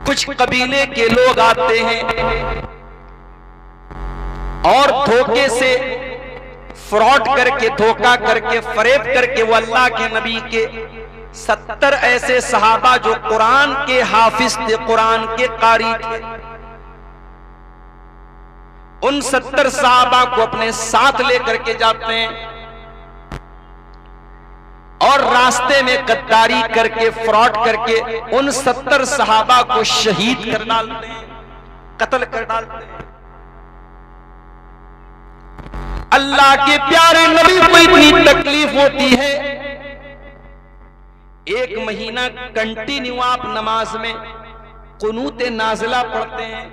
कुछ कबीले के लोग आते हैं और धोखे से फ्रॉड करके, धोखा करके, फरेब करके वो अल्लाह के नबी के 70 ऐसे सहाबा जो कुरान के हाफिज थे, कुरान के कारी थे, उन 70 सहाबा को अपने साथ लेकर के जाते हैं और रास्ते में गद्दारी करके, फ्रॉड करके उन 70 सहाबा को शहीद कर डालते हैं, कत्ल कर डालते हैं। अल्लाह के प्यारे नबी को इतनी तकलीफ होती है, 1 महीना कंटिन्यू आप नमाज में कुनूत नाज़िला पढ़ते हैं।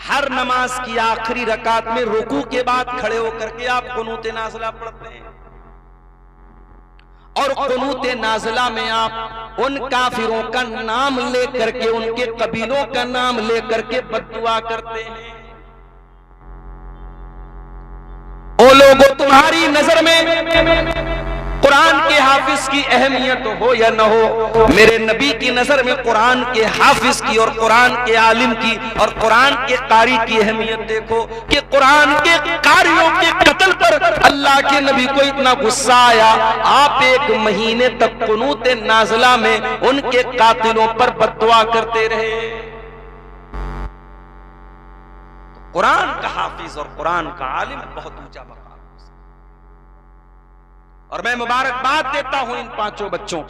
हर नमाज की आखिरी रकात में रुकू के बाद खड़े होकर के आप कुनूत नाज़िला पढ़ते हैं और कुनूत नाज़िला में आप उन काफिरों का नाम लेकर के, उनके कबीलों का नाम लेकर के बद्दुआ करते हैं। ओ लोगों, तुम्हारी नजर में कुरान के हाफिज की अहमियत हो या न हो, मेरे नबी की नजर में कुरान के हाफिज की और कुरान के आलिम की और कुरान के कारी की अहमियत देखो कि कुरान के कारियों के कत्ल पर अल्लाह के नबी को इतना गुस्सा आया, आप 1 महीने तक कुनूत नाज़िला में उनके कातिलों पर बद्दुआ करते रहे। कुरान का हाफिज और कुरान का आलिम बहुत ऊंचा मकाम। और मैं मुबारकबाद देता हूं इन 5 बच्चों,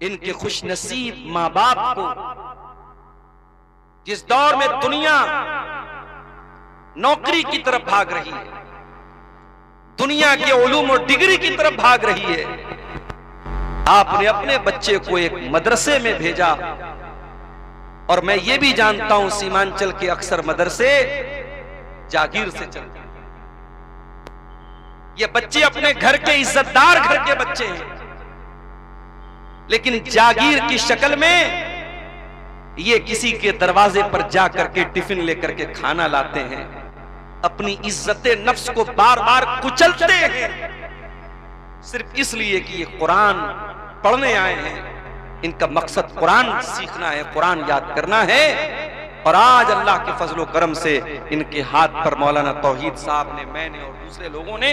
इनके खुश नसीब मां बाप को, जिस दौर में दुनिया नौकरी की तरफ भाग रही है, दुनिया के उलूम और डिग्री की तरफ भाग रही है, आपने अपने बच्चे को एक मदरसे में भेजा। और मैं ये भी जानता हूं सीमांचल के अक्सर मदरसे जागीर से चलते हैं। ये बच्चे अपने घर के इज्जतदार घर के बच्चे हैं, लेकिन जागीर की शक्ल में ये किसी के दरवाजे पर जाकर के टिफिन लेकर के खाना लाते हैं, अपनी इज्जत नफ्स को बार बार कुचलते हैं सिर्फ इसलिए कि ये कुरान पढ़ने आए हैं। इनका मकसद कुरान सीखना है, कुरान याद करना है। और आज अल्लाह के फजलो करम से इनके हाथ पर मौलाना तौहीद साहब ने, मैंने और दूसरे लोगों ने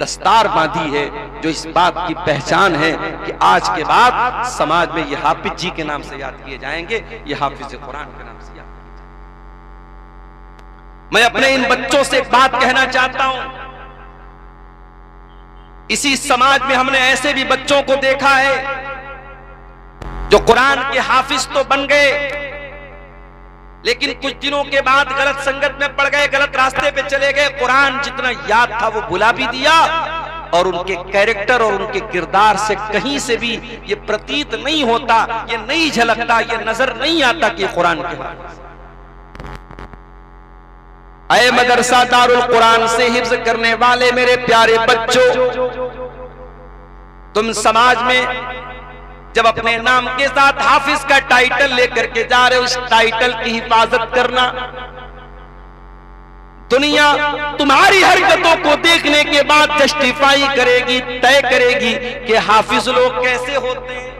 दस्तार बांधी है, जो इस बात की पहचान है कि आज के बाद समाज में ये हाफिज जी के नाम से याद किए जाएंगे, ये हाफिज कुरान के नाम से याद किए जाएंगे। मैं अपने इन बच्चों से एक बात कहना चाहता हूं, इसी समाज में हमने ऐसे भी बच्चों को देखा है जो कुरान के हाफिज तो बन गए, लेकिन कुछ दिनों के बाद गलत संगत में पड़ गए, गलत रास्ते पे चले गए, कुरान जितना याद था वो भुला भी दिया और उनके कैरेक्टर और उनके किरदार से कहीं से भी ये प्रतीत नहीं होता, ये नहीं झलकता, ये नजर नहीं आता कि कुरान के हाफिज। ऐ मदरसा दारुल कुरान से हिफ्ज करने वाले मेरे प्यारे बच्चों, तुम समाज में जब अपने नाम के साथ हाफिज का टाइटल लेकर के जा रहे हो, उस टाइटल की हिफाजत करना। दुनिया तुम्हारी हरकतों को देखने के बाद जस्टिफाई करेगी, तय करेगी कि हाफिज लोग कैसे होते हैं।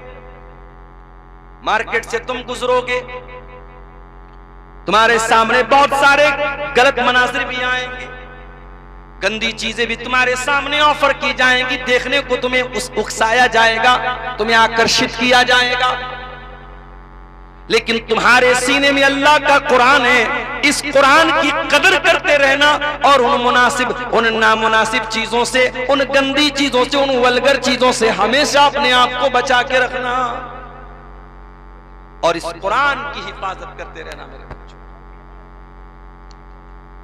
मार्केट से तुम गुजरोगे, तुम्हारे सामने बहुत सारे गलत मनाजिर भी आएंगे, गंदी चीजें भी तुम्हारे सामने ऑफर की जाएंगी, देखने को तुम्हें उकसाया जाएगा, तुम्हें आकर्षित किया जाएगा, लेकिन तुम्हारे सीने में अल्लाह का कुरान है। इस कुरान की कदर करते रहना और उन नामुनासिब चीजों से, उन गंदी चीजों से, उन वल्गर चीजों से हमेशा अपने आप को बचा के रखना और इस कुरान की हिफाजत करते रहना मेरे बच्चों।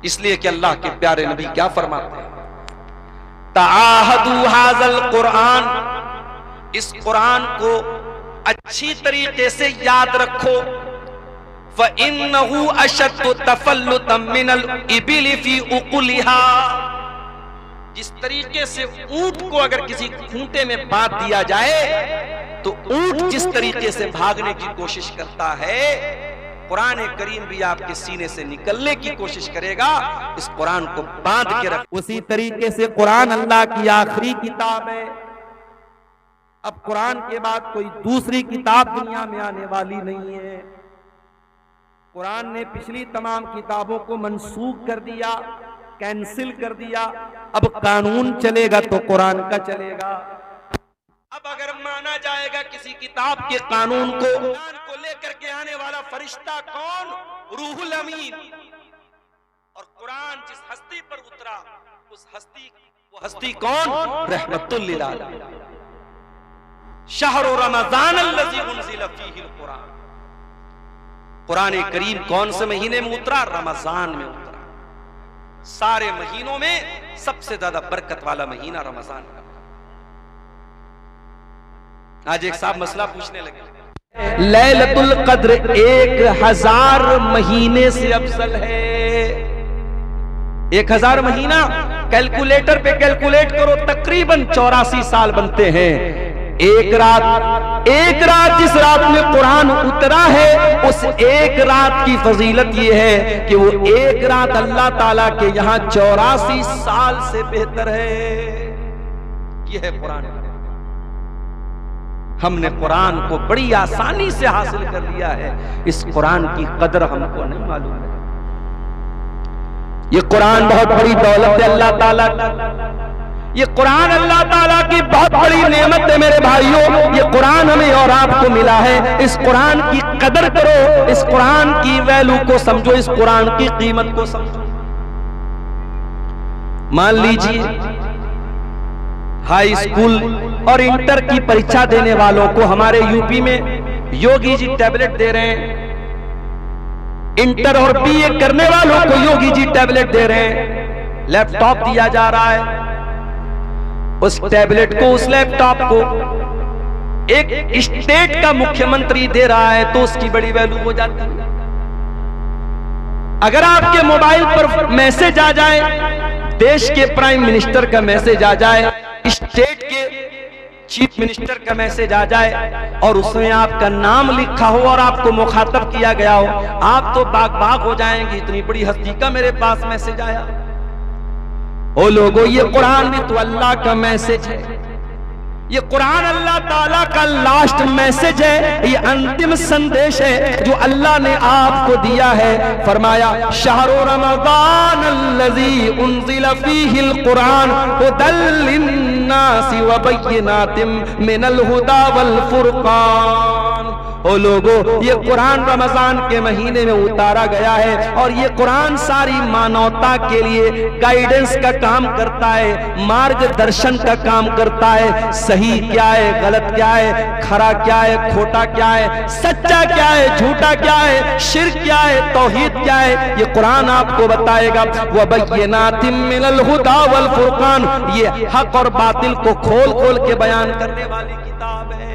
इसलिए कि अल्लाह के प्यारे नबी क्या फरमाते हैं, ताहदू हाज़ल कुरान, इस कुरान को अच्छी तरीके से याद रखो। फ़इन्नहु अशद्दु तफ़ल्लुतम मिनल इबिल फ़ी उक़ुलिहा, जिस तरीके से ऊंट को अगर किसी खूंटे में बांध दिया जाए तो ऊंट जिस तरीके से भागने की कोशिश करता है, कुरान करीम भी आपके सीने से निकलने की कोशिश करेगा। इस कुरान को बांध के रख, उसी तरीके से कुरान अल्लाह की आखिरी किताब है। अब कुरान के बाद कोई दूसरी किताब दुनिया में आने वाली नहीं है। कुरान ने पिछली तमाम किताबों को मनसूख कर दिया, कैंसिल कर दिया। अब कानून चलेगा तो कुरान का चलेगा। अब अगर माना जाएगा किसी किताब के कानून को लेकर के आने वाला फरिश्ता कौन? रूहुल अमीन। और कुरान जिस हस्ती पर उतरा उस वो हस्ती कौन? रहमतुल लिल आलमीन। शहरु रमज़ान अल्लज़ी उन्ज़िला फ़ीहिल कुरान। कुरान करीम कौन से महीने में उतरा? रमजान में उतरा। सारे महीनों में सबसे ज्यादा बरकत वाला महीना रमजान का। आज एक साहब मसला पूछने लगे, लैलतुल कद्र 1000 महीने से अफजल है। 1000 महीना कैलकुलेटर पे कैलकुलेट करो, तकरीबन 84 साल बनते हैं। एक रात जिस रात में कुरान उतरा है, उस एक रात की फजीलत यह है कि वो एक रात अल्लाह ताला के यहां 84 साल से बेहतर है। यह है कुरान। हमने कुरान को बड़ी आसानी से हासिल कर लिया है। इस कुरान की कदर हमको नहीं मालूम है। ये कुरान बहुत बड़ी दौलत है अल्लाह ताला की। ये कुरान अल्लाह ताला की बहुत बड़ी नेमत है मेरे भाइयों। ये कुरान हमें और आपको मिला है। इस कुरान की कदर करो, इस कुरान की वैल्यू को समझो, इस कुरान की कीमत को समझो। मान लीजिए हाई स्कूल और इंटर की परीक्षा देने वालों को हमारे यूपी में योगी जी टैबलेट दे रहे हैं। इंटर और बीए करने वालों को योगी जी टैबलेट दे रहे हैं। लैपटॉप दिया जा रहा है। उस टैबलेट को, उस लैपटॉप को एक स्टेट का मुख्यमंत्री दे रहा है तो उसकी बड़ी वैल्यू हो जाती है। अगर आपके मोबाइल पर मैसेज आ जाए, देश के प्राइम मिनिस्टर का मैसेज आ जाए, स्टेट के चीफ मिनिस्टर का मैसेज आ जाए और उसमें आपका नाम लिखा हो और आपको मुखातब किया गया हो, आप तो बाग बाग हो जाएंगे, इतनी बड़ी हस्ती का मेरे पास मैसेज आया। ओ लोगों, ये कुरान भी तो अल्लाह का मैसेज है। ये कुरान अल्लाह ताला का लास्ट मैसेज है। ये अंतिम संदेश है जो अल्लाह ने आपको दिया है। फरमाया शहरु रमज़ान अल्लज़ी उन्ज़िला फ़ीहिल कुरान हुदल लिन्नासि व बय्यिनातिम मिनल हुदा वल फुरक़ान। ओ लोगों, ये कुरान रमजान के महीने में उतारा गया है और ये कुरान सारी मानवता के लिए गाइडेंस का काम करता है, मार्गदर्शन का काम करता है। सही क्या है, गलत क्या है, खरा क्या है, खोटा क्या है, सच्चा क्या है, झूठा क्या है, शिर्क क्या है, तौहीद क्या है, ये कुरान आपको बताएगा। व बय्यिनातिम मिनल हुदा वल फुरक़ान, ये हक और बातिल को खोल खोल के बयान करने वाली किताब है।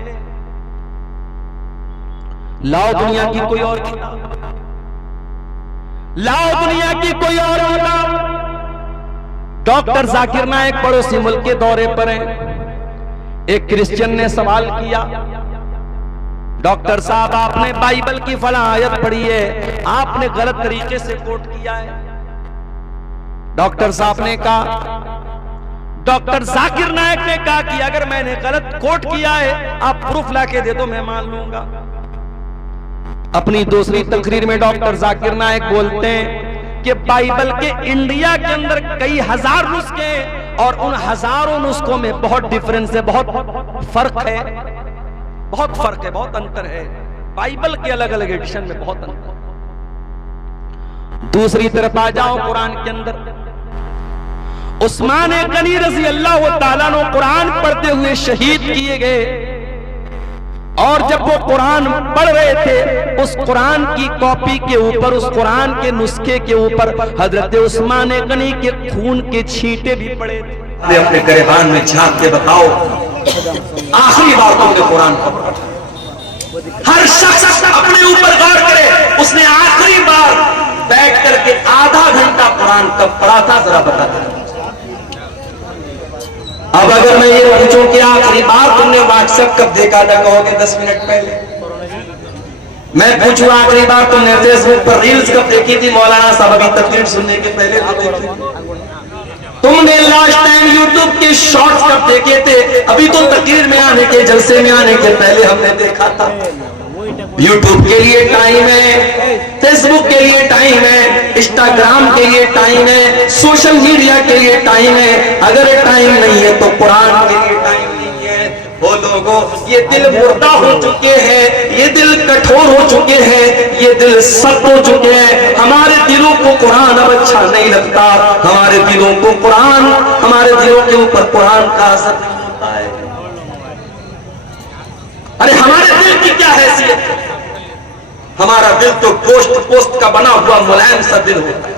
लाओ दुनिया की कोई और किताब, लाओ दुनिया की कोई और किताब। डॉक्टर जाकिर नायक पड़ोसी मुल्क के दौरे पर हैं। एक क्रिश्चियन ने सवाल किया, डॉक्टर साहब आपने बाइबल की फला आयत पढ़ी है, आपने गलत तरीके से कोट किया है। डॉक्टर साहब ने कहा, डॉक्टर जाकिर नायक ने कहा कि अगर मैंने गलत कोट किया है आप प्रूफ लाके दे दो, मैं मान लूंगा। अपनी दूसरी तकरीर में डॉक्टर जाकिर नायक बोलते हैं कि बाइबल के इंडिया के अंदर कई हजार नुस्खे हैं और उन हजारों नुस्खों में बहुत डिफरेंस है, बहुत फर्क है, बहुत फर्क है, बहुत अंतर है। बाइबल के अलग अलग एडिशन में बहुत अंतर। दूसरी तरफ आ जाओ कुरान के अंदर, उस्मान गनी रज़ी अल्लाह ताला अन्हु कुरान पढ़ते हुए शहीद किए गए और जब वो कुरान पढ़ रहे थे उस कुरान की कॉपी के ऊपर, उस कुरान के नुस्खे के ऊपर हजरत उस्मान गनी के खून के छींटे भी पड़े थे। अपने गिरबान में झांक के बताओ आखिरी बार तुमने कुरान को पढ़ा। हर शख्स अपने ऊपर गौर करे, उसने आखिरी बार बैठ करके आधा घंटा कुरान कब पढ़ा था, जरा बता दे। अब अगर मैं ये पूछूं कि आखिरी बार तुमने व्हाट्सएप कब देखा था, कहोगे 10 मिनट पहले। मैं पूछूं आखिरी बार तुमने फेसबुक पर रील्स कब देखी थी, मौलाना साहब अभी तकरीर सुनने के पहले तो देखी, तुमने लास्ट टाइम यूट्यूब के शॉर्ट्स कब देखे थे? अभी तो तकरीर में आने के, जलसे में आने के पहले हमने देखा था। यूट्यूब के लिए टाइम है, फेसबुक के लिए टाइम है, इंस्टाग्राम के लिए टाइम है, सोशल मीडिया के लिए टाइम है। अगर टाइम नहीं है तो कुरान के लिए टाइम नहीं है। वो लोगों, ये दिल मुर्दा हो चुके हैं, ये दिल कठोर हो चुके हैं, ये दिल सख्त हो चुके हैं। हमारे दिलों को कुरान अब अच्छा नहीं लगता, हमारे दिलों को कुरान, हमारे दिलों के ऊपर कुरान का असर नहीं होता है। अरे हमारे दिल की क्या हैसियत है? हमारा दिल तो गोश्त पोस्ट का बना हुआ मुलायम सा दिल होता है।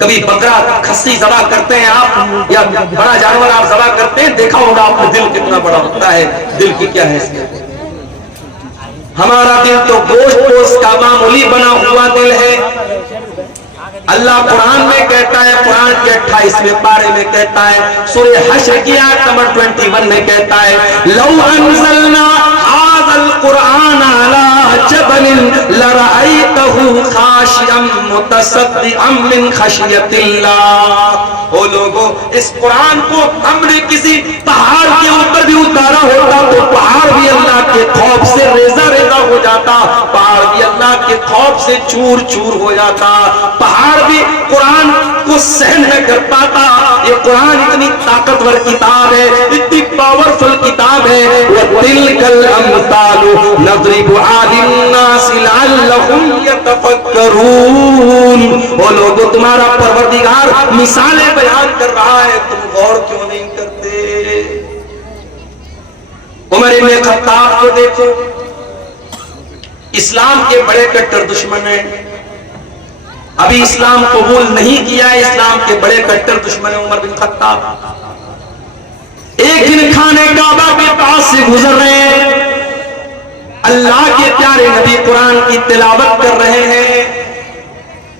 कभी बकरा खस्सी ज़बा करते हैं आप, या बड़ा जानवर आप ज़बा करते हैं, देखा होगा आपका दिल कितना बड़ा होता है। दिल की क्या हैसियत है? हमारा दिल तो गोश्त पोस्ट का मामूली बना हुआ दिल है। अल्लाह कुरान में कहता है, कुरान के 28वें पारे में कहता है, सूरह हश्र की आयत नंबर 21 में कहता है, लौ अंज़लना हाज़ल कुरान अला जबलिन लरअयतहु खाशिअम मुतसद्दिअम मिन खशियतिल्लाह। ओ लोगों, इस कुरान को हमने किसी पहाड़ के ऊपर भी उतारा होता तो पहाड़ भी अल्लाह के खौफ से रेजा रेजा हो जाता, पहाड़ भी अल्लाह के खौफ से चूर चूर हो जाता, पहाड़ भी कुरान को सहन न कर पाता। ये कुरान इतनी ताकतवर किताब है, इतनी पावरफुल किताब है। वतिलकल अम्सालु नज़रिबु लिन्नासि लअल्लहुम यतफक्करून। वो लोगों, तुम्हारा परवरदिगार मिसालें बयान कर रहा है, तुम गौर क्यों नहीं करते? उमर इब्न खत्ताब को देखो, इस्लाम के बड़े कट्टर दुश्मन हैं, अभी इस्लाम कबूल नहीं किया है। इस्लाम के बड़े कट्टर दुश्मन है उमर बिन खत्ताब। एक दिन खाने काबा के पास से गुजर रहे हैं, अल्लाह के प्यारे नबी कुरान की तिलावत कर रहे हैं।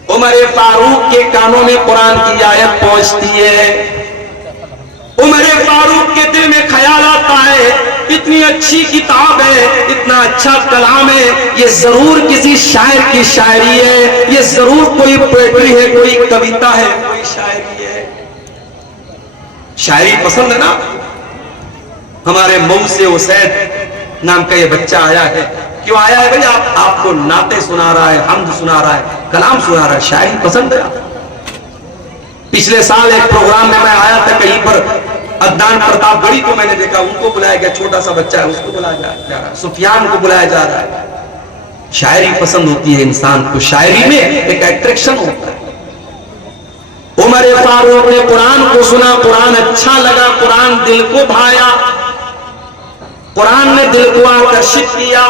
उमर फारूक के कानों में कुरान की आयत पहुंचती है। उमर फारूक के दिल में ख्याल आता है, इतनी अच्छी किताब है, इतना अच्छा कलाम है, ये जरूर किसी शायर की शायरी है, ये जरूर कोई पोएट्री है, कोई कविता है, कोई शायरी है। शायरी पसंद है ना? हमारे मऊ से उसैद नाम का ये बच्चा आया है। क्यों आया है भाई? आपको नाते सुना रहा है, हम्द सुना रहा है, कलाम सुना रहा है, शायरी पसंद है। पिछले साल एक प्रोग्राम में मैं आया था, कहीं पर अदनान प्रतापगढ़ी को मैंने देखा, उनको बुलाया गया, छोटा सा बच्चा है, उसको बुलाया जा रहा है, सुफियान को बुलाया जा रहा है। शायरी पसंद होती है इंसान को, शायरी में एक अट्रैक्शन होता है। उमर फारूक ने कुरान को सुना, कुरान अच्छा लगा, कुरान दिल को भाया, कुरान ने दिल को आकर्षित किया।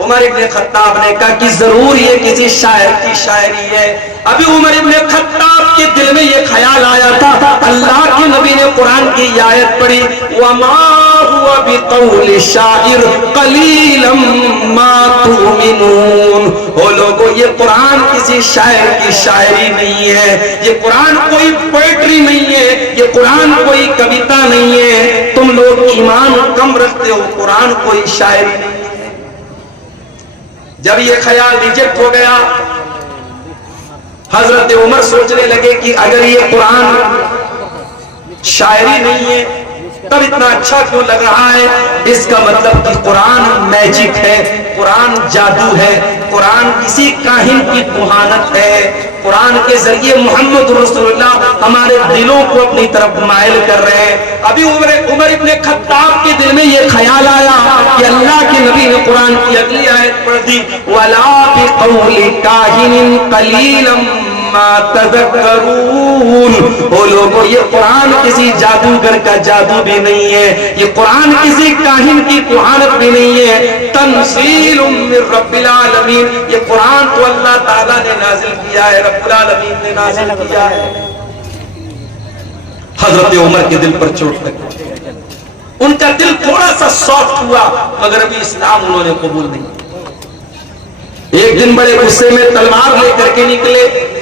उमर इब्न खत्ताब ने कहा कि जरूर ये किसी शायर की शायरी है। अभी उमर इब्न खत्ताब के दिल में ये ख्याल आया था, अल्लाह के नबी ने कुरान की आयत पढ़ी, वमा हुवा बिक़ौलि शाइर क़लीलन मा तुमिनून। ओ लोगों, ये कुरान किसी शायर की शायरी नहीं है, ये कुरान कोई पोएट्री नहीं है, ये कुरान कोई कविता नहीं है। तुम लोग ईमान कम रखते हो, कुरान कोई शायरी नहीं है। जब ये ख्याल रिजेक्ट हो गया, हजरत उमर सोचने लगे कि अगर ये कुरान शायरी नहीं है तब इतना अच्छा क्यों लग रहा है? इसका मतलब कि कुरान मैजिक है, कुरान जादू है, कुरान किसी काहिन की कुहानत है। कुरान के जरिए मोहम्मद रसूलुल्लाह हमारे दिलों को अपनी तरफ माइल कर रहे हैं। अभी उमर इब्न खत्ताब के दिल में ये ख्याल आया कि अल्लाह के नबी ने कुरान की अगली आयत पढ़ दी, वला बिक़ौलि काहिनिन क़लीलन मा तज़क्करून। ओ लोगों, ये कुरान किसी जादूगर का जादू भी नहीं है, ये कुरान किसी काहिन की कुहानत भी नहीं है। तंज़ीलुम मिर रब्बिल आलमीन, ये कुरान तो अल्लाह ताला ने नाजिल किया है, रब्बुल आलमीन ने नाजिल किया है। हजरत उमर के दिल पर चोट लगी, उनका दिल थोड़ा सा सॉफ्ट हुआ, मगर अभी इस्लाम उन्होंने कबूल नहीं। एक दिन बड़े गुस्से में तलवार लेकर के निकले,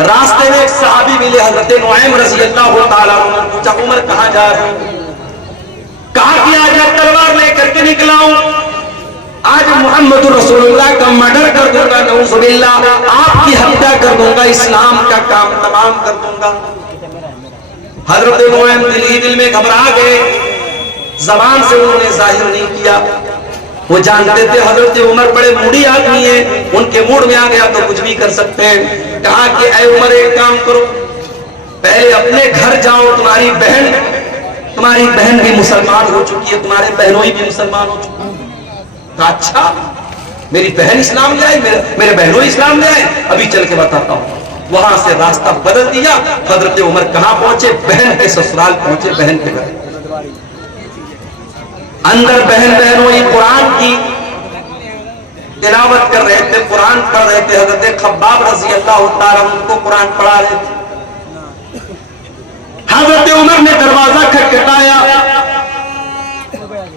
रास्ते में एक सहाबी मिले, हजरत नुआइम रज़ी अल्लाह तआला अन्हु ने पूछा, उमर कहां जा रहे हो? कहा कि आज तलवार लेकर के निकला हूं, आज मोहम्मद रसूलुल्लाह का मर्डर कर दूंगा, नऊजुबिल्लाह, आपकी हत्या कर दूंगा, इस्लाम का काम तमाम कर दूंगा। हजरत मोहन दिल में घबरा गए, जबान से उन्होंने जाहिर नहीं किया। वो जानते थे हजरत उमर बड़े मूडी आदमी है, उनके मूड में आ गया तो कुछ भी कर सकते हैं। कहा कि ऐ उमर, एक काम करो, पहले अपने घर जाओ, तुम्हारी बहन भी मुसलमान हो चुकी है, तुम्हारे बहनोई भी मुसलमान हो चुकी है। कहा अच्छा, मेरी बहन इस्लाम ले आई, मेरे बहनों इस्लाम ले आए, अभी चल के बताता हूँ। वहां से रास्ता बदल दिया। हजरत उमर कहां पहुंचे? बहन के ससुराल पहुंचे, बहन के घर। अंदर बहनोई कुरान की तिलावत कर रहे थे, कुरान पढ़ रहे थे। हजरत खब्बाब रजी अल्लाह तआला उनको कुरान पढ़ा रहे थे। हजरत उमर ने दरवाजा खटखटाया,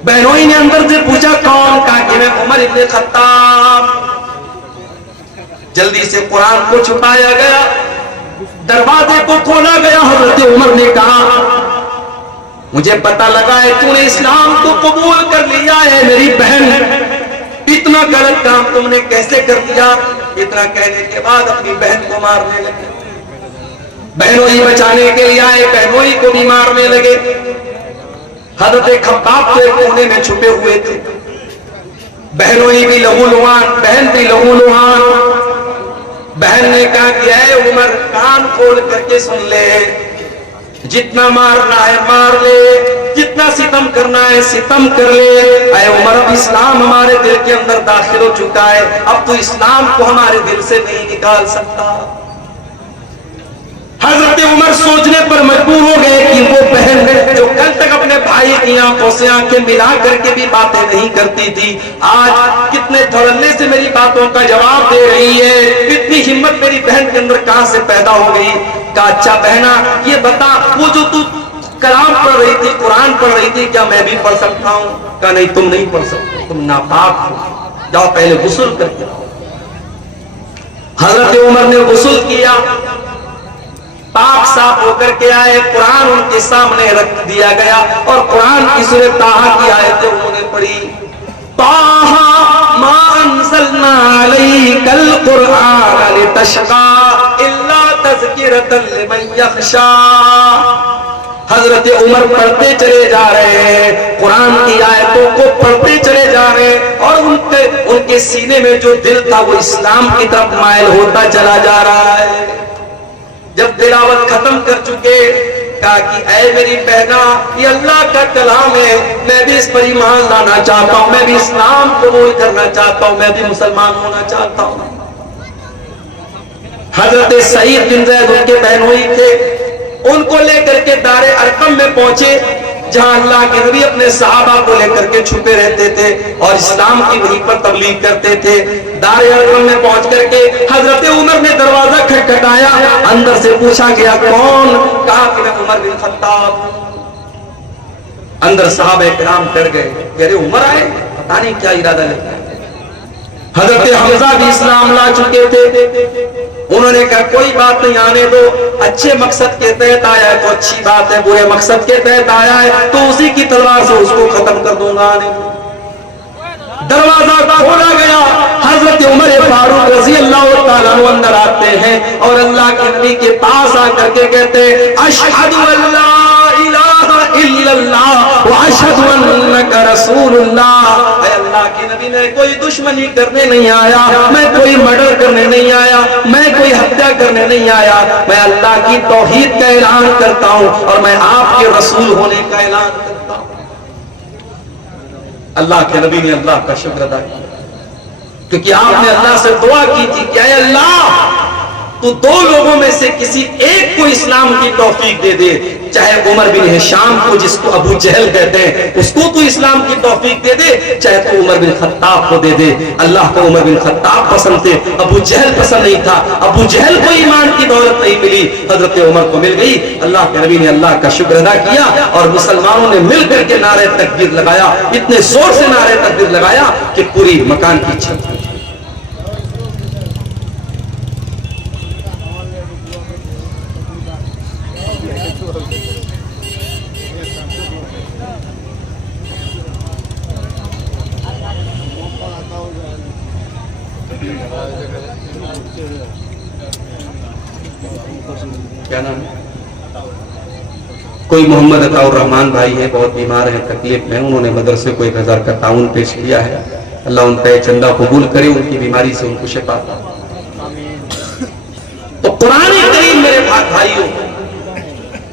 बहनोई ने अंदर से पूछा कौन? कहा कि मैं उमर इब्न खत्ताब। जल्दी से कुरान को छुपाया गया, दरवाजे को खोला गया। हजरत उमर ने कहा मुझे पता लगा है तूने इस्लाम को कबूल कर लिया है, मेरी बहन, इतना गलत काम तुमने कैसे कर दिया? इतना कहने के बाद अपनी बहन को मारने लगे। बहनोई बचाने के लिए आए, बहनोई को भी मारने लगे। हजरत खब्बाब के कोने में छुपे हुए थे। बहनोई भी लहूलुहान, बहन भी लहूलुहान। बहन ने कहा कि ऐ उमर, कान खोल करके सुन ले, जितना मारना है मार ले, जितना सितम करना है सितम कर ले। ऐ उमर, अब इस्लाम हमारे दिल के अंदर दाखिल हो चुका है, अब तो इस्लाम को हमारे दिल से नहीं निकाल सकता। हजरत उमर सोचने पर मजबूर हो गए कि वो बहन जो कल तक अपने भाई की आंखों से आंखें मिला करके भी बातें नहीं करती थी, आज कितने धड़ल्ले से मेरी बातों का जवाब दे रही है। इतनी हिम्मत मेरी बहन के अंदर कहां से पैदा हो गई? कहा अच्छा बहना, ये बता, वो जो तू कलाम पढ़ रही थी, कुरान पढ़ रही थी, क्या मैं भी पढ़ सकता हूँ? कहा नहीं, तुम नहीं पढ़ सकते, तुम नापाक हो, जाओ पहले गुस्ल करके आओ। हजरत उमर ने गुस्ल किया, पाक साफ होकर के आए, कुरान उनके सामने रख दिया गया और कुरान की सूरह ताहा की आयतें उन्होंने पढ़ी। ताहा मा अंज़लना अलैकल कुरआन लितशक़ा इल्ला तज़किरतन लिमन यख़शा। हजरत उमर पढ़ते चले जा रहे हैं, कुरान की आयतों को पढ़ते चले जा रहे हैं और उनके सीने में जो दिल था वो इस्लाम की तरफ माइल होता चला जा रहा है। जब तिलावत खत्म कर चुके, कहा कि ऐ मेरी बहना, ये अल्लाह का कलाम है, मैं भी इस पर ईमान लाना चाहता हूँ, मैं भी इस्लाम कबूल करना चाहता हूँ, मैं भी मुसलमान होना चाहता हूँ। हजरत सईद बिन ज़ैद उनके बहनोई थे, उनको लेकर के दारे अरकम में पहुंचे, जहां अल्लाह के नबी अपने सहाबा को लेकर के छुपे रहते थे और इस्लाम की वहीं पर तबलीग करते थे। दारे अरकम में पहुंच करके हजरत उमर ने दरवाजा खटखटाया, अंदर से पूछा गया कौन? कहा कि मैं उमर बिन खत्ताब। अंदर सहाबा किराम डर गए, कह रहे उमर आए, पता नहीं क्या इरादा लेकर। हजरत हमजा भी इस्लाम ला चुके थे। उन्होंने कहा कोई बात नहीं, आने दो, अच्छे मकसद के तहत आया है तो अच्छी बात है, बुरे मकसद के तहत आया है तो उसी की तलवार से उसको खत्म कर दूंगा। आने दो। दरवाजा खोला गया, हजरत उमर फारूक रजी अल्लाह तआला अन्हु अंदर आते हैं और अल्लाह के नबी के पास आकर के कहते हैं अशहदु अल्ला इलाहा इल्लल्लाह व अशहदु अन्नका रसूलुल्लाह। अल्लाह के नबी, मैं कोई दुश्मनी करने नहीं आया, मैं कोई मर्डर करने नहीं आया, मैं कोई हत्या करने नहीं आया, मैं अल्लाह की तौहीद का ऐलान करता हूँ और मैं आपके रसूल होने का ऐलान करता हूँ। अल्लाह के नबी ने अल्लाह का शुक्र अदा किया, क्योंकि आपने अल्लाह से दुआ की थी कि अल्लाह तू दो लोगों में से किसी एक को इस्लाम की तौफीक दे दे, चाहे उमर बिन हिशाम को, जिसको अबू जहल कहते हैं, उसको तू इस्लाम की तौफीक दे दे, चाहे तू उमर बिन खत्ताब को दे दे। अल्लाह को उमर बिन खत्ताब पसंद थे, अबू जहल पसंद नहीं था। अबू जहल को ईमान की दौलत नहीं मिली, हजरत उमर को मिल गई। अल्लाह के नबी ने अल्लाह का शुक्र अदा किया और मुसलमानों ने मिलकर के नारे तकबीर लगाया, इतने जोर से नारे तकबीर लगाया कि पूरी मकान की छत क्या नाम है? कोई मोहम्मद अताउर रहमान भाई है, बहुत बीमार है, तकलीफ में, उन्होंने मदरसे को 1000 का ताउन पेश किया है। अल्लाह उन पे चंदा कबूल करे, उनकी बीमारी से उनको शिफा दे। तो कुरान करीम मेरे भाइयों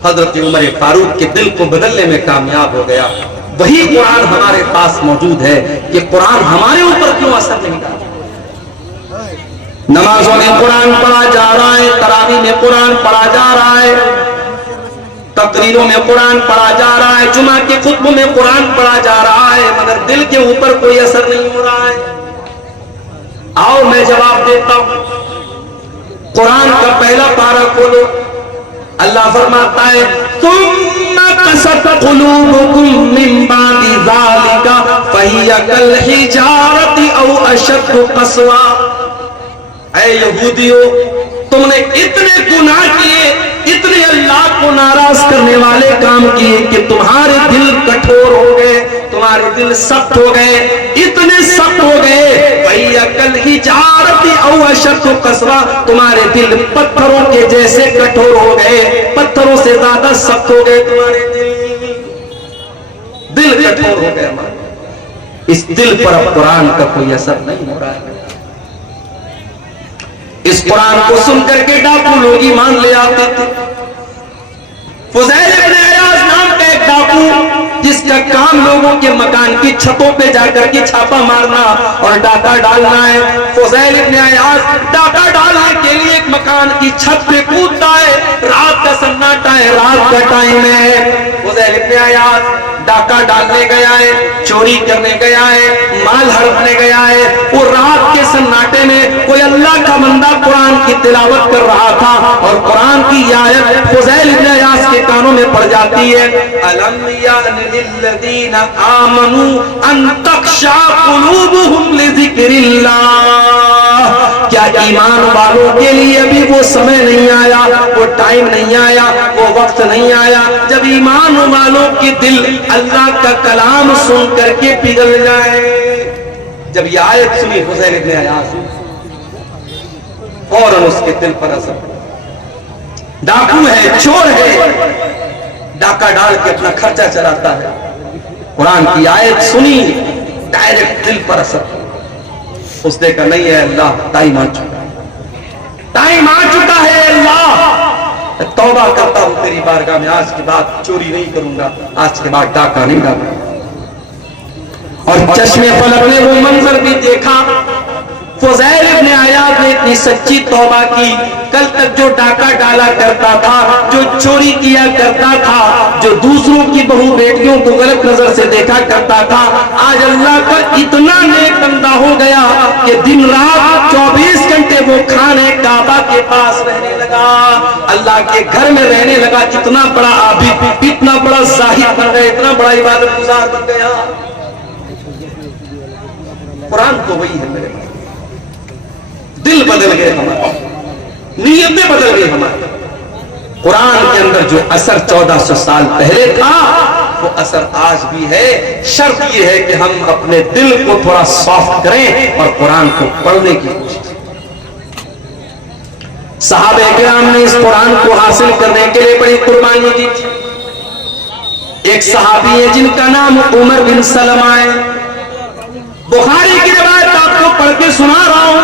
हजरत उमर फारूक के दिल को बदलने में कामयाब हो गया। वही कुरान हमारे पास मौजूद है कि कुरान हमारे ऊपर क्यों असर नहीं डालता। नमाजों में कुरान पढ़ा जा रहा है, तरावी में कुरान पढ़ा जा रहा है, तकरीरों में कुरान पढ़ा जा रहा है, जुमा के खुतबों में कुरान पढ़ा जा रहा है, मगर दिल के ऊपर कोई असर नहीं हो रहा है। आओ मैं जवाब देता हूं। कुरान का पहला पारा खोलो, अल्लाह फरमाता है तुम्मा कसत कुलूबुकुम मिन बादि ज़ालिका फहिया कल हिजारति औ अशद्दु क़स्वा। ऐ यहूदियों, तुमने इतने गुनाह किए, इतने अल्लाह को नाराज करने वाले काम किए कि तुम्हारे दिल कठोर हो गए, तुम्हारे दिल सख्त हो गए, इतने सख्त हो गए भैया कल हिजारती औ अशद्दु क़स्वा, तुम्हारे दिल पत्थरों के जैसे कठोर हो गए, पत्थरों से ज्यादा सख्त हो गए तुम्हारे दिल कठोर हो गए हमारे। इस दिल पर अब कुरान का कोई असर नहीं हो रहा है। इस कुरान को सुनकर के डाकू लोग ईमान ले आते थे। फुज़ैल इब्न अयाज़ नाम का एक डाकू, जिसका काम लोगों के मकान की छतों पे जाकर के छापा मारना और डाका डालना है। फुज़ैल इब्न अयाज़ डाका डालने के लिए एक मकान की छत पे कूदता है। रात का सन्नाटा है, रात का टाइम है। फुज़ैल इब्न अयाज़ डाका डालने गया है, चोरी करने गया है, माल हड़पने गया है। वो रात के सन्नाटे में कोई अल्लाह का बंदा कुरान की तिलावत कर रहा था और कुरान की आयत फुज़ैल इब्न अयाज़ के कानों में पड़ जाती है। अलम यान लिल्लज़ीना आमनू अन तख़शा क़ुलूबुहुम लिज़िक्रिल्लाह। क्या ईमान वालों के लिए अभी वो समय नहीं आया, वो टाइम नहीं आया, वो वक्त नहीं आया जब ईमान वालों के दिल अल्लाह का कलाम सुन करके पिघल जाए? जब ये आयत सुनी फुज़ैल इब्न अयाज़, फौरन उसके दिल पर असर। डाकू है, चोर है, डाका डाल के अपना खर्चा चलाता है। कुरान की आयत सुनी, डायरेक्ट दिल पर असर। उसने कहा नहीं है अल्लाह, टाइम आ चुका है, टाइम आ चुका है अल्लाह, तौबा करता हूं तेरी बारगाह में, आज के बाद चोरी नहीं करूंगा, आज के बाद डाका नहीं डालूंगा। और चश्मे पलक ने वो मंजर भी देखा। फुज़ैल इब्न अयाज़ ने इतनी सच्ची तौबा की, कल तक जो डाका डाला करता था, जो चोरी किया करता था, जो दूसरों की बहू बेटियों को गलत नजर से देखा करता था, आज अल्लाह का इतना नेक बंदा हो गया कि दिन रात 24 घंटे वो खाने काबा के पास रहने लगा, अल्लाह के घर में रहने लगा। इतना बड़ा आबिद, इतना बड़ा ज़ाहिद बन गया, इतना बड़ा इबादत गुजार बन गया। कुरान तो वही है मेरे, दिल बदल गए हमारे, नीयतें बदल गई हमारी। कुरान के अंदर जो असर 1400 साल पहले था, वो असर आज भी है। शर्त ये है कि हम अपने दिल को थोड़ा सॉफ्ट करें और कुरान को पढ़ने की कोशिश। सहाबे किराम ने इस कुरान को हासिल करने के लिए बड़ी कुर्बानी दी थी। एक सहाबी है जिनका नाम उमर बिन सलमा है। बुखारी की रिवायत आपको पढ़ के सुना रहा हूं।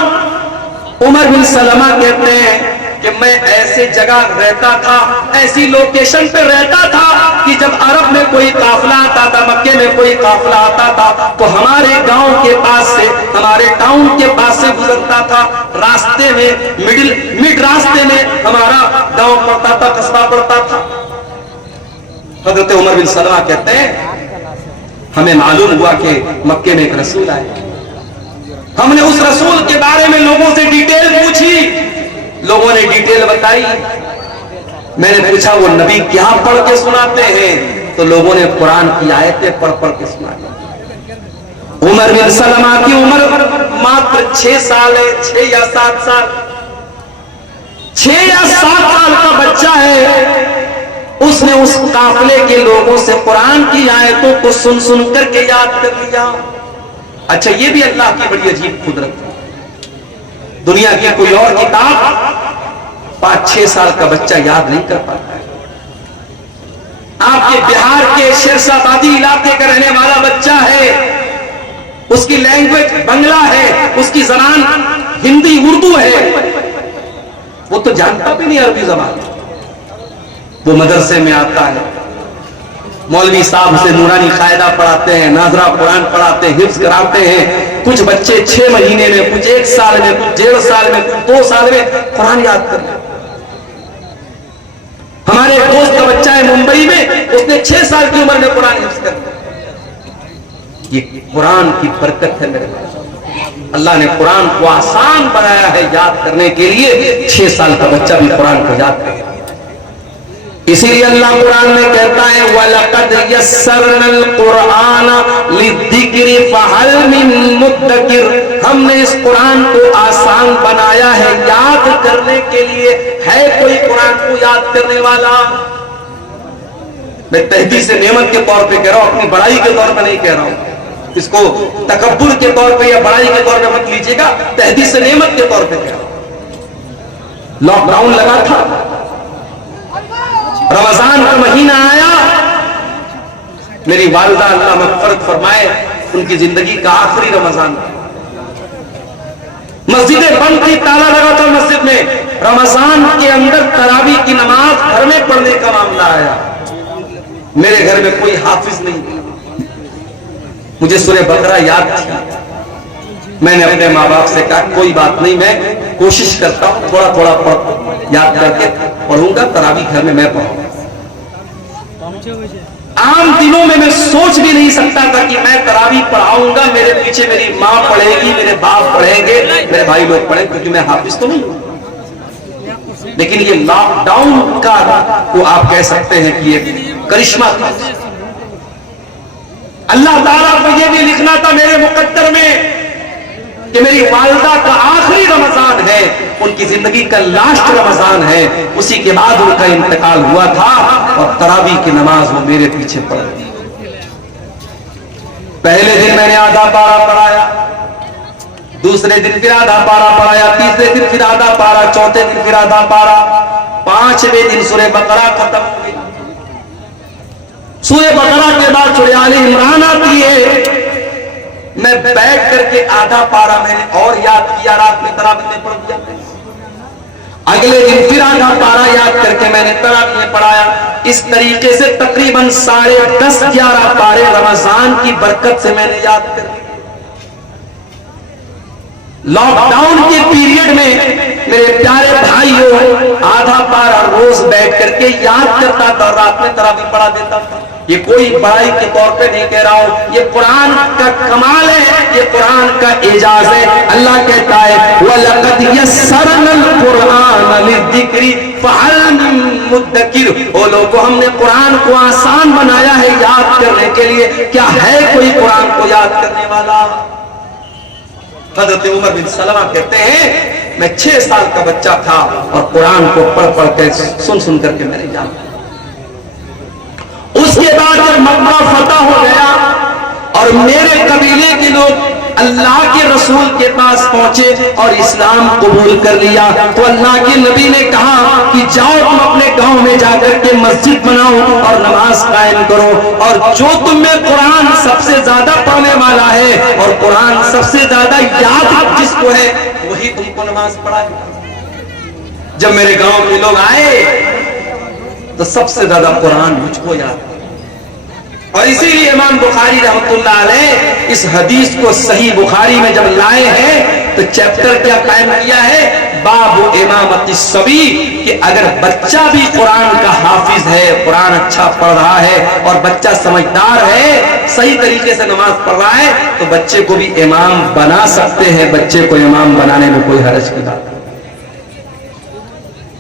उमर बिन सलमा कहते हैं कि मैं ऐसे जगह रहता था, ऐसी लोकेशन पे रहता था कि जब अरब में कोई काफिला आता था, मक्के में कोई काफिला आता था, तो हमारे गांव के पास से, हमारे टाउन के पास से गुजरता था। रास्ते में मिड रास्ते में हमारा गांव पड़ता था, कस्बा पड़ता था। हजरत उमर बिन सलमा कहते हैं हमें मालूम हुआ कि मक्के में एक रसूल आए। हमने उस रसूल के बारे में लोगों से डिटेल पूछी, लोगों ने डिटेल बताई। मैंने पूछा वो नबी क्या पढ़ के सुनाते हैं, तो लोगों ने कुरान की आयतें पढ़ के सुनाई। उमर बिन सलमा की उम्र मात्र 6 साल है, 6 या 7 साल, 6 या 7 साल का बच्चा है। उसने उस काफिले के लोगों से कुरान की आयतों को सुन करके याद कर लिया। अच्छा, ये भी अल्लाह की बड़ी अजीब कुदरत है। दुनिया की कोई और किताब 5-6 साल का बच्चा याद नहीं कर पाता है। आपके बिहार के शेरशाबादी इलाके का रहने वाला बच्चा है, उसकी लैंग्वेज बंगला है, उसकी जबान हिंदी उर्दू है, वो तो जानता भी नहीं अरबी जबान। वो मदरसे में आता है, मौलवी साहब से नूरानी कायदा पढ़ाते हैं, नाजरा कुरान पढ़ाते हैं, हिफ्ज कराते हैं। कुछ बच्चे 6 महीने में, कुछ 1 साल में, कुछ 1.5 साल में, कुछ 2 साल में कुरान याद कर लिया। हमारे एक दोस्त का बच्चा है मुंबई में, उसने 6 साल की उम्र में कुरान हिफ्ज कर लिया। ये कुरान की बरकत है मेरे पास। अल्लाह ने कुरान को आसान बनाया है याद करने के लिए। 6 साल का बच्चा भी कुरान को याद करेगा। इसीलिए अल्लाह कुरान में कहता है वलक़द यस्सरनल कुरान लिद्दिक्रि फहल मिन मुद्दकिर। हमने इस कुरान को आसान बनाया है याद करने के लिए, है कोई कुरान को याद करने वाला? मैं तहदीस नेमत के तौर पे कह रहा हूं, अपनी बड़ाई के तौर पे नहीं कह रहा हूं। इसको तकब्बुर के तौर पे या बड़ाई के तौर पे मत लीजिएगा, तहदीस नेमत के तौर पे कह रहा हूं। लॉकडाउन लगा था, रमजान का महीना आया, मेरी वालिदा अल्लाह मग़फ़िरत फरमाए, उनकी जिंदगी का आखिरी रमजान, मस्जिदें बंद थी, ताला लगा था मस्जिद में। रमजान के अंदर तरावी की नमाज घर में पढ़ने का मामला आया। मेरे घर में कोई हाफिज नहीं था, मुझे सूरह बकरा याद थी। मैंने अपने माँ बाप से कहा कोई बात नहीं, मैं कोशिश करता हूं, थोड़ा थोड़ा याद करके पढ़ूंगा, तरावी घर में मैं पढ़ूंगा। आम दिनों में मैं सोच भी नहीं सकता था कि मैं तरावी पढ़ाऊंगा, मेरे पीछे मेरी माँ पढ़ेगी, मेरे बाप पढ़ेंगे, मेरे भाई लोग पढ़ेंगे, क्योंकि मैं हाफिज तो नहीं हूं। लेकिन ये लॉकडाउन का वो आप कह सकते हैं कि ये करिश्मा था। अल्लाह ताला को ये भी लिखना था मेरे मुकद्दर में कि मेरी वालिदा का आखिरी रमजान है, उनकी जिंदगी का लास्ट रमजान है, उसी के बाद उनका इंतकाल हुआ था और तरावी की नमाज वो मेरे पीछे पढ़ दी। पहले दिन मैंने आधा पारा पढ़ाया, दूसरे दिन फिर आधा पारा पढ़ाया, तीसरे दिन फिर आधा पारा, चौथे दिन फिर आधा पारा, 5वें दिन सूरह बकरा खत्म हो गई। सूरह बकरा के बाद सूरह आले इमरान आती है। मैं बैठ करके आधा पारा मैंने और याद किया, रात में तरावी में पढ़ दिया। अगले दिन फिर आधा पारा याद करके मैंने तरावी में पढ़ाया। इस तरीके से तकरीबन 10:30-11 पारे रमजान की बरकत से मैंने याद कर लिए। लॉकडाउन के पीरियड में मेरे प्यारे भाइयों आधा पारा रोज बैठ करके याद करता था, रात में तरावी पढ़ा देता था। ये कोई बड़ाई के तौर पे नहीं कह रहा हूं, ये कुरान का कमाल है, ये कुरान का एजाज है। अल्लाह कहता है वलक़द यस्सरनल कुरान लिद्दिक्रि फहल मिन मुद्दकिर। ओ लोगों, हमने कुरान को आसान बनाया है याद करने के लिए, क्या है कोई कुरान को याद करने वाला? हज़रत उमर बिन सलमा कहते हैं मैं 6 साल का बच्चा था और कुरान को पढ़ पढ़ के सुन करके मैंने याद। उसके बाद जब मक्का फतह हो गया और मेरे कबीले के लोग अल्लाह के रसूल के पास पहुंचे और इस्लाम कबूल कर लिया, तो अल्लाह के नबी ने कहा कि जाओ तुम अपने गांव में जाकर के मस्जिद बनाओ और नमाज कायम करो, और जो तुम में कुरान सबसे ज्यादा पढ़ने वाला है और कुरान सबसे ज्यादा याद जिसको है वही तुमको नमाज पढ़ाए। जब मेरे गांव के लोग आए तो सबसे ज्यादा कुरान मुझको याद। और इसीलिए इमाम बुखारी रहमतुल्लाह अलैह इस हदीस को सही बुखारी में जब लाए हैं तो चैप्टर क्या कायम किया है, बाबु इमामती सभी, कि अगर बच्चा भी कुरान का हाफिज है, कुरान अच्छा पढ़ रहा है और बच्चा समझदार है, सही तरीके से नमाज पढ़ रहा है, तो बच्चे को भी इमाम बना सकते हैं। बच्चे को इमाम बनाने में कोई हर्ज की बात नहीं।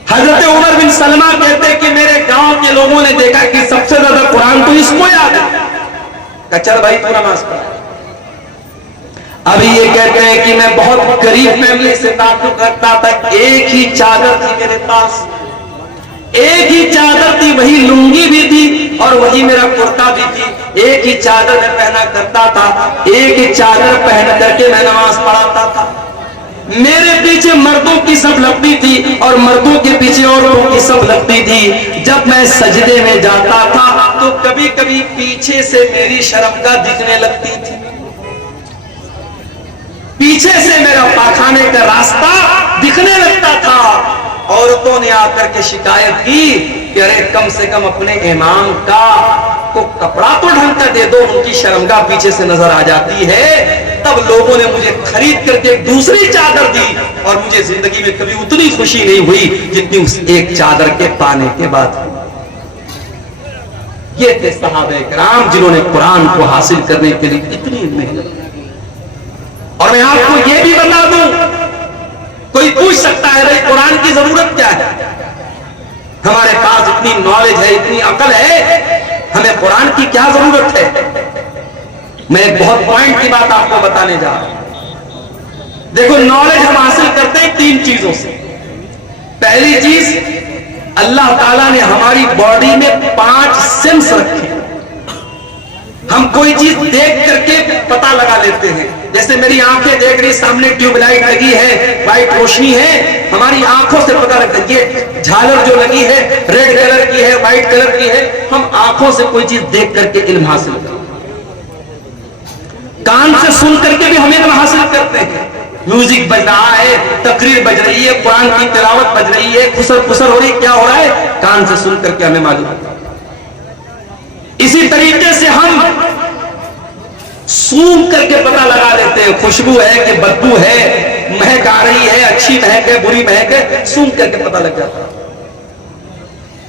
हजरत उमर बिन सलमा कहते कि मेरे गांव के लोगों ने देखा कि सबसे ज्यादा कुरान तो इसको याद है, चल भाई तू नमाज पढ़। अभी ये कहते हैं कि मैं बहुत गरीब फैमिली से ताल्लुक रखता था, एक ही चादर थी मेरे पास, एक ही चादर थी, वही लुंगी भी थी और वही मेरा कुर्ता भी थी, एक ही चादर में पहना करता था, एक ही चादर पहन करके मैं नमाज पढ़ाता था। मेरे पीछे मर्दों की सब लगती थी और मर्दों के पीछे औरतों की सब लगती थी। जब मैं सजदे में जाता था तो कभी कभी पीछे से मेरी शर्मगाह दिखने लगती थी, पीछे से मेरा पाखाने का रास्ता दिखने लगता था। औरतों ने आकर के शिकायत की कि अरे कम से कम अपने इमाम का को कपड़ा तो ढंग का दे दो, उनकी शर्मगाह पीछे से नजर आ जाती है। तब लोगों ने मुझे खरीद करके एक दूसरी चादर दी और मुझे जिंदगी में कभी उतनी खुशी नहीं हुई जितनी उस एक चादर के पाने के बाद। ये थे सहाबे किराम जिन्होंने कुरान को हासिल करने के लिए इतनी मेहनत की। और मैं आपको ये भी बता दूं, कोई पूछ सकता है भाई कुरान की जरूरत क्या है, हमारे पास इतनी नॉलेज है, इतनी अकल है, हमें कुरान की क्या जरूरत है। मैं एक बहुत पॉइंट की बात आपको बताने जा रहा हूं। देखो, नॉलेज हम हासिल करते हैं 3 चीजों से। पहली चीज, अल्लाह ताला ने हमारी बॉडी में 5 सेंस रखे। हम कोई चीज देख करके पता लगा लेते हैं। जैसे मेरी आंखें देख रही, सामने ट्यूबलाइट लगी है, व्हाइट रोशनी है, हमारी आंखों से पता लगता है। ये झालर जो लगी है रेड कलर की है, व्हाइट कलर की है, हम आंखों से कोई चीज देख करके इल्म हासिल करते हैं। कान से सुन करके भी हम इल्म हासिल करते हैं। म्यूजिक बज रहा है, तकरीर बज रही है, कुरान की तिलावत बज रही है, खुसर खुसर हो रही, क्या हो रहा है, कान से सुन करके हमें मालूम होता है। इसी तरीके से हम सूंघ करके पता लगा लेते हैं, खुशबू है कि बदबू है, महक आ रही है, अच्छी महक है, बुरी महक है, सूंघ करके पता लग जाता है।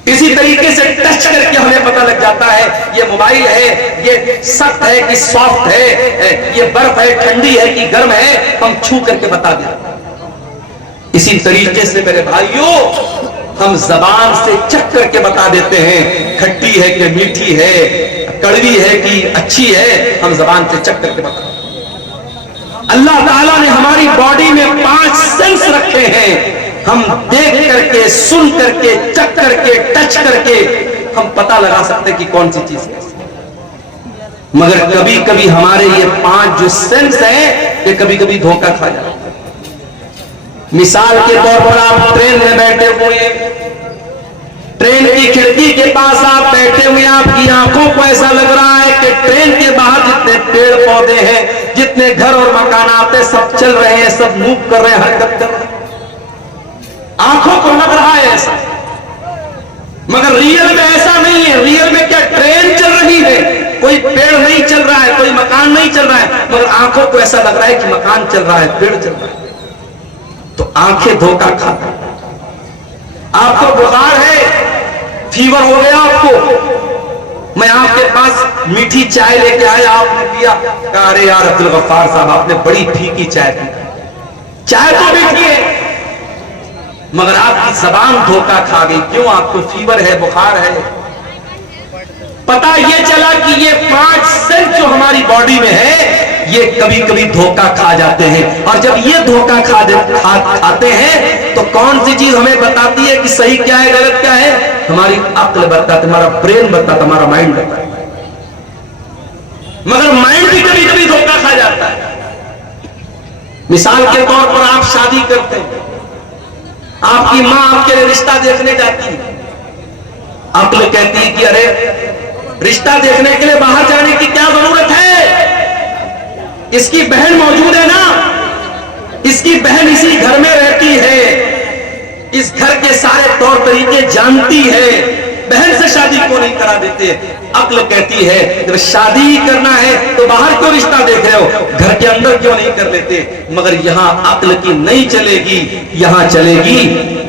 इसी तरीके से टच करके हमें पता लग जाता है ये मोबाइल है, ये सख्त है कि सॉफ्ट है, ये बर्फ है, ठंडी है कि गर्म है, हम छू करके बता देते हैं। इसी तरीके से मेरे भाइयों, हम जबान से चख करके बता देते हैं खट्टी है कि मीठी है, कड़वी है कि अच्छी है, हम जबान से चख करके बता देते हैं। अल्लाह ताला ने हमारी बॉडी में 5 सेंस रखे हैं। हम देख करके, सुन करके, चख करके, टच करके हम पता लगा सकते कि कौन सी चीज है। मगर कभी कभी हमारे ये 5 जो सेंस है, ये कभी कभी धोखा खा जाते हैं। मिसाल के तौर पर आप ट्रेन में बैठे हुए, ट्रेन की खिड़की के पास आप बैठे हुए, आपकी आंखों को ऐसा लग रहा है कि ट्रेन के बाहर जितने पेड़ पौधे हैं, जितने घर और मकानात सब चल रहे हैं, सब मूव कर रहे हैं, हरकत कर रहे हैं, आंखों को लग रहा है ऐसा। मगर रियल में ऐसा नहीं है। रियल में क्या ट्रेन चल रही है, कोई पेड़ नहीं चल रहा है, कोई मकान नहीं चल रहा है, मगर आंखों को ऐसा लग रहा है कि मकान चल रहा है, पेड़ चल रहा है। तो आंखें धोखा खाती। आपको बुखार है, फीवर हो गया आपको, मैं आपके पास मीठी चाय लेके आया, आपने पिया, कहा अरे यार अब्दुल गफ्फार साहब आपने बड़ी फीकी चाय पी। चाय तो मीठी है, मगर आपकी जबान धोखा खा गई। क्यों? आपको फीवर है, बुखार है। पता ये चला कि ये 5 सेंस जो हमारी बॉडी में है, ये कभी कभी धोखा खा जाते हैं। और जब ये धोखा खाते हैं तो कौन सी चीज हमें बताती है कि सही क्या है, गलत क्या है? हमारी अक्ल बताता है, हमारा ब्रेन बताता है, हमारा माइंड बताता है। मगर माइंड भी कभी कभी धोखा खा जाता है। मिसाल के तौर पर आप शादी करते हैं, आपकी मां आपके लिए रिश्ता देखने जाती है, अक्ल कहती है कि अरे रिश्ता देखने के लिए बाहर जाने की क्या जरूरत है, इसकी बहन मौजूद है ना, इसकी बहन इसी घर में रहती है, इस घर के सारे तौर तरीके जानती है, बहन से शादी क्यों नहीं करा देते? अक्ल कहती है जब शादी ही करना है तो बाहर क्यों रिश्ता देख रहे हो, घर के अंदर क्यों नहीं कर लेते? मगर यहां अक्ल की नहीं चलेगी, यहां चलेगी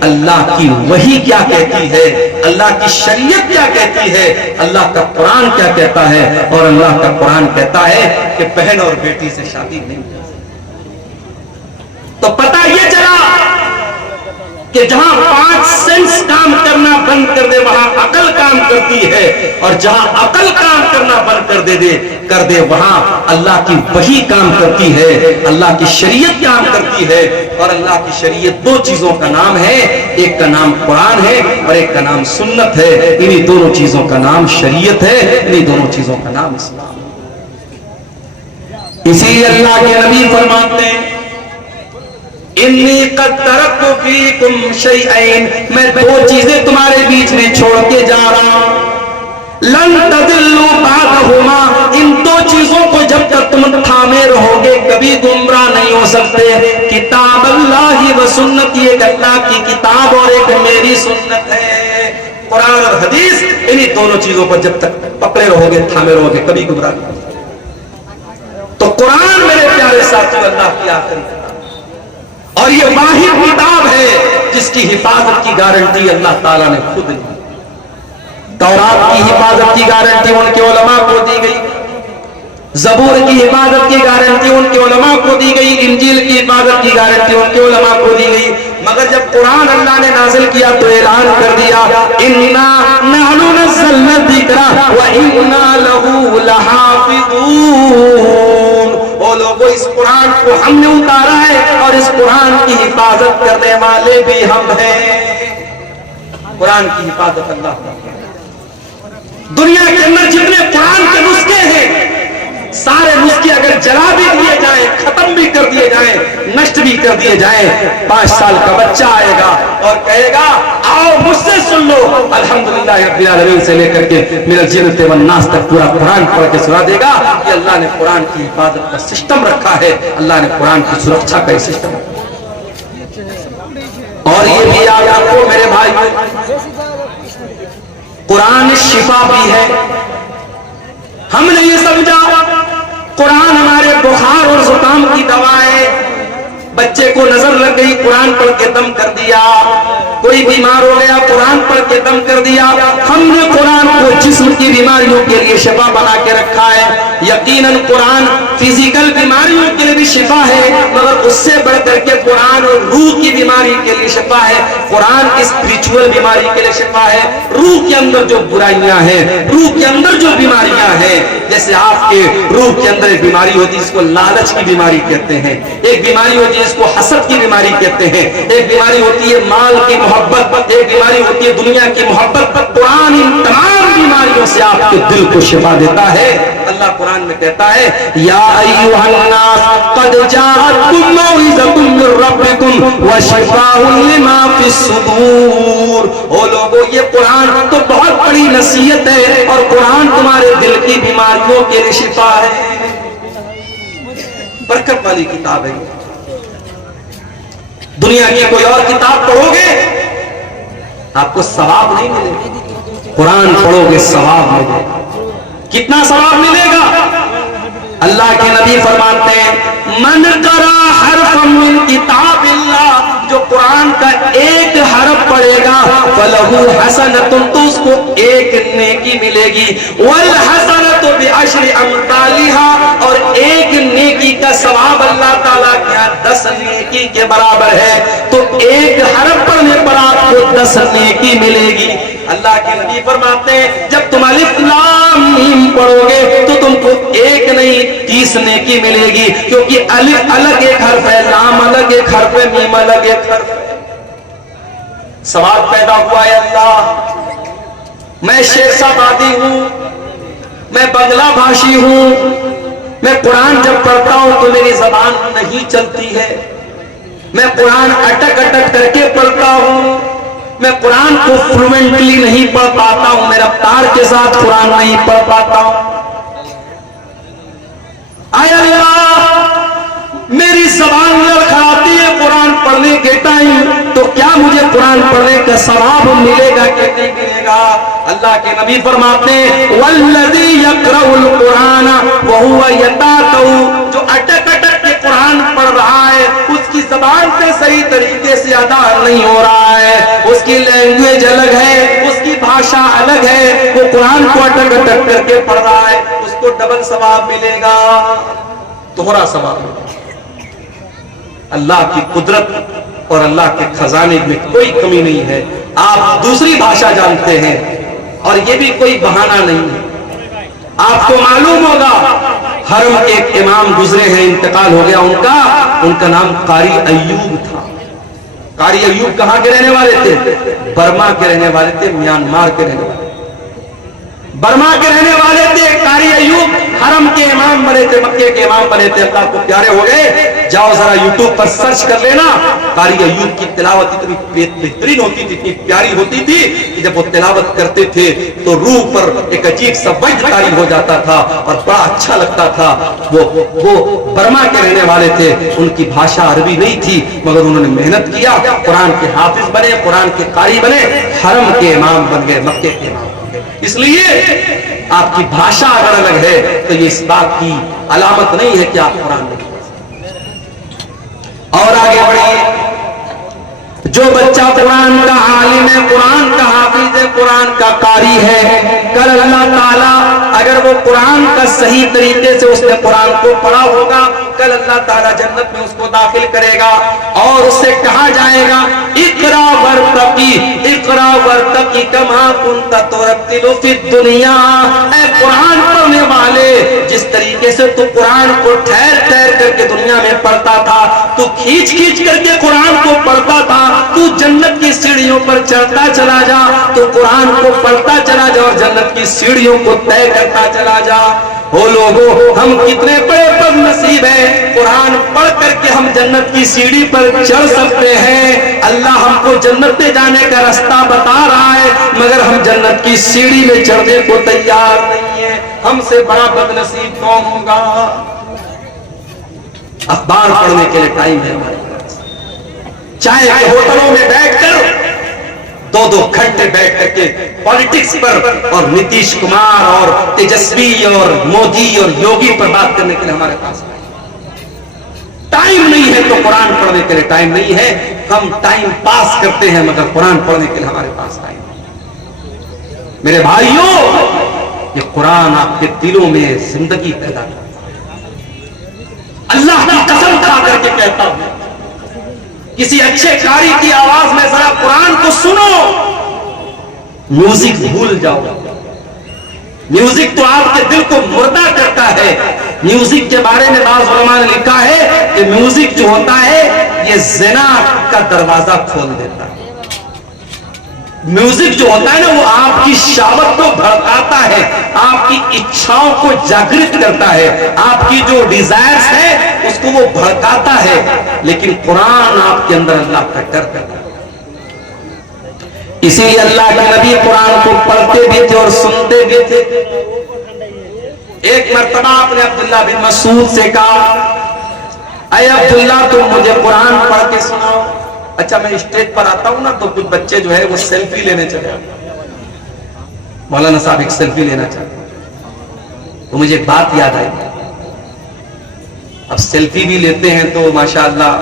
अल्लाह की वही क्या कहती है, अल्लाह की शरीयत क्या कहती है, अल्लाह का कुरान क्या कहता है। और अल्लाह का कुरान कहता है कि बहन और बेटी से शादी नहीं कर सकते। तो पता यह चला कि जहां 5 सेंस काम करना बंद कर दे वहां अकल काम करती है, और जहां अकल काम करना बंद कर दे वहां अल्लाह की वही काम करती है, अल्लाह की शरीयत काम करती है। और अल्लाह की शरीयत 2 चीजों का नाम है, एक का नाम कुरान है और एक का नाम सुन्नत है। इन्हीं दोनों चीजों का नाम शरीयत है, इन्हीं दोनों चीजों का नाम इस्लाम है। इसीलिए अल्लाह के नबी फरमाते हैं इन्नी कद तरक्तु फीकुम शैअन, मैं दो चीजें तुम्हारे बीच में छोड़ के जा रहा हूं। लन तदिल्लु बादहुमा, इन दो चीजों को जब तक तुम थामे रहोगे कभी गुमराह नहीं हो सकते। किताब अल्लाह व सुन्नत, एक अल्लाह की किताब और एक मेरी सुन्नत है। कुरान और हदीस, इन्हीं दोनों चीजों पर जब तक पकड़े रहोगे, थामे रहोगे, कभी गुमराह नहीं हो सकते। तो कुरान मेरे प्यारे साथियों अल्लाह की आखिरी किताब, और ये वाहिद किताब है जिसकी हिफाजत की गारंटी अल्लाह ताला ने खुद दी। तौरात की हिफाजत की गारंटी उनके उलमा को दी गई, ज़बूर की हिफाजत की गारंटी उनके उलमा को दी गई, इंजील की हिफाजत की गारंटी उनके उलमा को दी गई। मगर जब कुरान अल्लाह ने नाजिल किया तो ऐलान कर दिया, इन्ना नहनु नज़्ज़लना ज़िक्रा व इन्ना लहू लहाफ़िज़ून। ओ लोगों, इस कुरान को हमने उतारा है और इस कुरान की हिफाजत करने वाले भी हम हैं। कुरान की हिफाजत अल्लाह। दुनिया के अंदर जितने कुरान के नुस्खे हैं, सारे नुस्खे अगर जला भी दिए जाएं, खत्म भी कर दिए जाएं, नष्ट भी कर दिए जाएं, 5 साल का बच्चा आएगा और कहेगा आओ मुझसे सुन लो, अल्हम्दुलिल्लाह रब्बिल आलमीन से लेकर के मिनल जिन्नति वन नास तक पूरा कुरान पढ़ के सुना देगा। ये अल्लाह ने कुरान की हिफाजत का सिस्टम रखा है, अल्लाह ने कुरान की सुरक्षा का सिस्टम। और ये भी याद रखो मेरे भाई, कुरान शिफा भी है। हमने ये समझा कुरान हमारे बुखार और जुकाम की दवा है। बच्चे को नजर लग गई, कुरान पढ़ के दम कर दिया। कोई बीमार हो गया, कुरान पढ़ के दम कर दिया। हमने कुरान को जिस्म की बीमारियों के लिए शिफा बना के रखा है। यकीनन कुरान फिजिकल बीमारियों के लिए भी शिफा है, मगर उससे बढ़कर के कुरान रूह की बीमारी के लिए शिफा है। कुरान स्पिरिचुअल बीमारी के लिए शिफा है। रूह के अंदर जो बुराइयां हैं, रूह के अंदर जो बीमारियां हैं, जैसे आपके रूह के अंदर एक बीमारी होती है जिसको लालच की बीमारी कहते हैं, एक बीमारी होती है इसको हसद की बीमारी कहते हैं, एक बीमारी होती है माल की मोहब्बत, एक बीमारी होती है दुनिया की मोहब्बत। कुरान इन तमाम बीमारियों से आपके दिल को शिफा देता है। अल्लाह कुरान में कहता है, या अय्युहन्नास क़द जाअतकुम मौइज़तुम मिर रब्बिकुम व शिफ़ाउन लिमा फिस्सुदूर। ओ लोगों, ये कुरान तो बहुत बड़ी नसीहत है और कुरान तुम्हारे दिल की बीमारियों के लिए शिफा है। बरकत वाली किताब है। दुनिया की कोई और किताब पढ़ोगे आपको सवाब नहीं मिलेगा, कुरान पढ़ोगे सवाब मिलेगा। कितना सवाब मिलेगा? अल्लाह के नबी फरमाते हैं, मन करा हरफम मिन किताबिल्लाह, जो कुरान का एक हरफ पढ़ेगा, फलहू हसनतुन, तो उसको एक नेकी मिलेगी। वल हसनतु बिअशरि अमसालिहा, और एक नेकी का सवाब अल्लाह ताला के यहाँ 10 नेकी के बराबर है। तो एक हरफ पढ़ने पर आपको 10 नेकी मिलेगी। अल्लाह के नबी फरमाते हैं, जब तुम अलिफ लाम मीम पढ़ोगे तो तुमको एक नहीं 30 नेकी मिलेगी, क्योंकि अलिफ अलग एक हर्फ है, लाम अलग एक हर्फ है, मीम अलग एक हर्फ है। सवाल पैदा हुआ है, अल्लाह मैं शेरशाबादी हूं, मैं बंगला भाषी हूं, मैं कुरान जब पढ़ता हूं तो मेरी जबान नहीं चलती है, मैं कुरान अटक अटक करके पढ़ता हूं, मैं कुरान को फ्लुएंटली नहीं पढ़ पाता हूं, मैं रफ्तार के साथ कुरान नहीं पढ़ पाता हूं। आय अल्लाह, मेरी जबान लड़खड़ाती है कुरान पढ़ने के टाइम, तो क्या मुझे कुरान पढ़ने का सवाब मिलेगा कि नहीं मिलेगा? अल्लाह के नबी फरमाते हैं, वल्लज़ी यक़रउल कुरान व हुवा यतातऊ, जो अटक अटक के कुरान पढ़ रहा है, उसकी जबान से सही तरीके से अदा नहीं हो रहा है, उसकी लैंग्वेज अलग है, उसकी भाषा अलग है, वो कुरान को अटक अटक करके पढ़ रहा है, उसको डबल सवाब मिलेगा, दोहरा सवाब। अल्लाह की कुदरत और अल्लाह के खजाने में कोई कमी नहीं है। आप दूसरी भाषा जानते हैं और ये भी कोई बहाना नहीं है। आपको मालूम होगा, हरम के एक इमाम गुजरे हैं, इंतकाल हो गया उनका नाम कारी अय्यूब था। कारी अय्यूब कहां के रहने वाले थे? बर्मा के रहने वाले थे, म्यांमार के रहने वाले। बर्मा के रहने वाले थे, कारी अय्यूब हरम के इमाम बने थे, मक्के के इमाम बने थे, अल्लाह को प्यारे हो गए। जाओ जरा यूट्यूब पर सर्च कर लेना, कारी अय्यूब की तिलावत इतनी बेहतरीन होती थी, इतनी प्यारी होती थी कि जब वो तिलावत करते थे तो रूह पर एक अजीब सा वज्र तारी हो जाता था और बड़ा अच्छा लगता था। वो बर्मा के रहने वाले थे, उनकी भाषा अरबी नहीं थी, मगर उन्होंने मेहनत किया, कुरान के हाफिज बने, कुरान के कारी बने, हरम के इमाम बन गए, मक्के के इमाम। इसलिए आपकी भाषा अगर अलग है तो ये इस बात की अलामत नहीं है कि आप कुरान नहीं पढ़ सकते। और आगे बढ़िए, जो बच्चा कुरान का आलिम है, कुरान का हाफिज है, कुरान का कारी है, कल अल्लाह ताला अगर वो कुरान का सही तरीके से उसने कुरान को पढ़ा होगा, कल अल्लाह ताला जन्नत में उसको दाखिल करेगा और उससे कहा जाएगा इकरा वर्तकी कमा कुंता तुरत्तिलु फिद दुनिया। ऐ कुरान पढ़ने वाले, जिस तरीके से तू कुरान को ठहर ठहर करके दुनिया में पढ़ता था, तू खींच खींच करके कुरान को पढ़ता था, तू जन्नत की सीढ़ियों पर चढ़ता चला जा, तू कुरान को पढ़ता चला जा और जन्नत की सीढ़ियों को तय करता चला जा। हो लोगों, हम कितने बड़े बदनसीब हैं, कुरान पढ़ करके हम जन्नत की सीढ़ी पर चढ़ सकते हैं। अल्लाह हमको जन्नत में जाने का रास्ता बता रहा है, मगर हम जन्नत की सीढ़ी में चढ़ने को तैयार नहीं है। हमसे बड़ा बदनसीब कौन होगा? अखबार पढ़ने के लिए टाइम है हमारे पास, चाय के होटलों में बैठकर 2-2 घंटे बैठ करके पॉलिटिक्स पर और नीतीश कुमार और तेजस्वी और मोदी और योगी पर बात करने के लिए हमारे पास टाइम नहीं है। तो कुरान पढ़ने के लिए टाइम नहीं है, हम टाइम पास करते हैं, मगर कुरान पढ़ने के लिए हमारे पास टाइम नहीं। मेरे भाइयों, ये कुरान आपके दिलों में जिंदगी पैदा करता है। अल्लाह की कसम खा करके कहता हूं, किसी अच्छे कारी की आवाज में जरा कुरान को सुनो, म्यूजिक भूल जाओ। म्यूजिक तो आपके दिल को मुर्दा करता है। म्यूजिक के बारे में बाज़ उलमा ने लिखा है कि म्यूजिक जो होता है ये ज़िना का दरवाजा खोल देता है। म्यूजिक जो होता है ना, वो आपकी शहवत को भड़काता है, आपकी इच्छाओं को जागृत करता है, आपकी जो डिजायर्स है उसको वो भड़काता है। लेकिन कुरान आपके अंदर अल्लाह का डर करता है। इसीलिए अल्लाह के नबी कुरान को पढ़ते भी थे और सुनते भी थे। एक मर्तबा आपने अब्दुल्ला बिन मसूद से कहा, अय अब्दुल्ला, तुम मुझे कुरान पढ़ के सुनाओ। अच्छा, मैं स्टेज पर आता हूं ना तो कुछ बच्चे जो है वो सेल्फी लेने चले आते, मौलाना साहब एक सेल्फी लेना चाहते, तो मुझे एक बात याद आई। अब सेल्फी भी लेते हैं तो माशाअल्लाह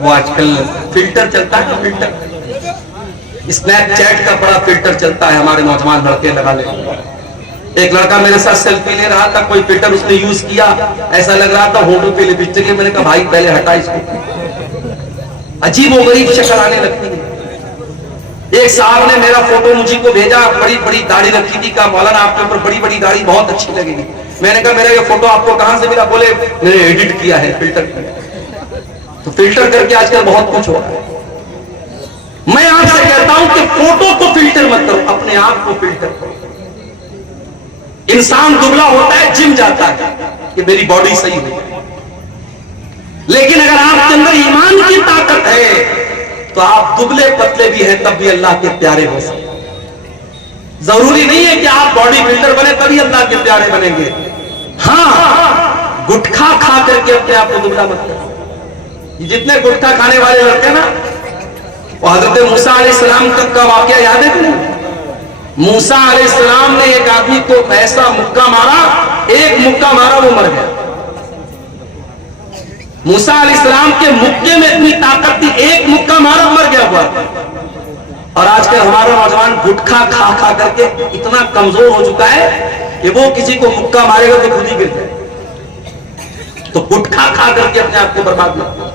वो आजकल फिल्टर चलता है ना, फिल्टर स्नैपचैट का बड़ा फिल्टर चलता है, हमारे नौजवान लड़के लगा ले। एक लड़का मेरे साथ सेल्फी ले रहा था, कोई फिल्टर उसने यूज किया, ऐसा लग रहा था होंठों पे लिपस्टिक है। मैंने कहा भाई पहले हटा इसको, अजीब व गरीब शक्ल आने लगती है। एक साहब ने मेरा फोटो मुझे को भेजा, बड़ी बड़ी दाढ़ी रखी थी, कहा मौलाना आपके ऊपर बड़ी बड़ी दाढ़ी बहुत अच्छी लगेगी। मैंने कहा मेरा ये फोटो आपको कहां से मिला? बोले मैंने एडिट किया है, फिल्टर किया। तो फिल्टर करके आजकल बहुत कुछ हो रहा है। मैं आपसे कहता हूं कि फोटो को फिल्टर मत करो, अपने आप को फिल्टर करो। इंसान दुबला होता है, जिम जाता है कि मेरी बॉडी सही हो, लेकिन अगर आपके अंदर ईमान की ताकत है तो आप दुबले पतले भी हैं तब भी अल्लाह के प्यारे हो सकते। जरूरी नहीं है कि आप बॉडी बिल्डर बने तभी अल्लाह के प्यारे बनेंगे। हाँ, गुटखा खा करके अपने आप को दुबला मत करो। जितने गुटखा खाने वाले लड़के ना, वो हजरत मूसा अलैहिस्सलाम का वाकया याद है तुम्हें? मूसा अलैहिस्सलाम ने एक आदमी को ऐसा मुक्का मारा, एक मुक्का मारा वो मर गया। मूसा अलैहिस्सलाम के मुक्के में इतनी ताकत थी, एक मुक्का मारा मर गया हुआ। और आजकल हमारा नौजवान गुटखा खा खा करके इतना कमजोर हो चुका है कि वो किसी को मुक्का मारेगा तो खुद ही गिर जाए। तो गुटखा खा करके अपने आप को बर्बाद मत करो।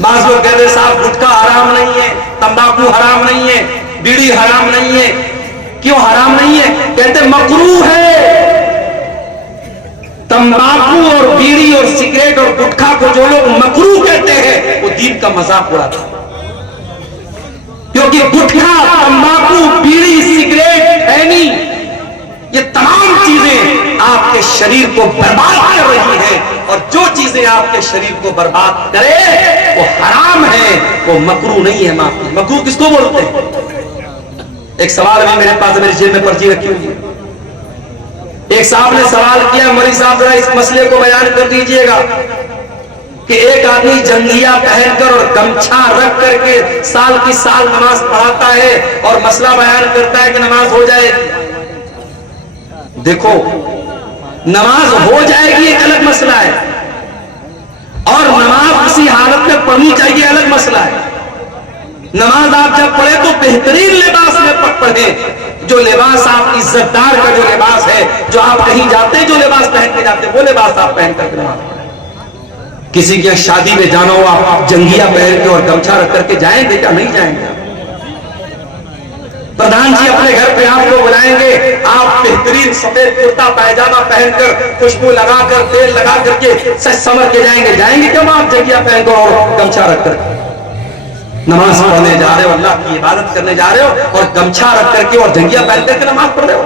बाज़ लोग कहते हैं साहब गुटखा हराम नहीं है, तंबाकू हराम नहीं है, बीड़ी हराम नहीं है। क्यों हराम नहीं है? कहते मकरूह है। तंबाकू और बीड़ी और सिगरेट और गुटखा को जो लोग मकरूह कहते हैं वो दीन का मजाक उड़ाते हैं। क्योंकि गुटखा, तंबाकू, बीड़ी, सिगरेट, खैनी ये तमाम चीजें आपके शरीर को बर्बाद कर रही हैं, और जो चीजें आपके शरीर को बर्बाद करे वो हराम है, वो मकरूह नहीं है। माफ, मकरूह किसको बोलते हैं? एक सवाल भी मेरे पास, मेरी जेब में पर्ची रखी हुई है। एक साहब ने सवाल किया, मौलवी साहब जरा इस मसले को बयान कर दीजिएगा कि एक आदमी जंगिया पहनकर और गमछा रख करके साल की साल नमाज पढ़ाता है और मसला बयान करता है कि नमाज हो जाएगी। देखो, नमाज हो जाएगी एक अलग मसला है, और नमाज उसी हालत में पढ़नी चाहिए अलग मसला है। नमाज आप जब पढ़े तो बेहतरीन लिबास में पढ़े, जो लिबास आप इज्जतदार का जो लिबास है, जो आप कहीं जाते जो लिबास पहन के जाते वो लिबास आप पहन करके नमाज पढ़ें। किसी की शादी में जाना हो, आप जंगिया पहन के और गमछा रख करके जाएंगे क्या? नहीं जाएंगे। प्रधान जी अपने घर पे आपको बुलाएंगे, आप बेहतरीन सफेद कुर्ता पैजामा पहनकर, खुशबू लगाकर, तेल लगा करके सच समझ के जाएंगे? जाएंगे क्यों? आप जंगिया पहनकर और गमछा रख करके नमाज पढ़ने जा रहे हो, अल्लाह की इबादत करने जा रहे हो, और गमछा रख करके और जंगिया पहन करके नमाज पढ़ रहे हो,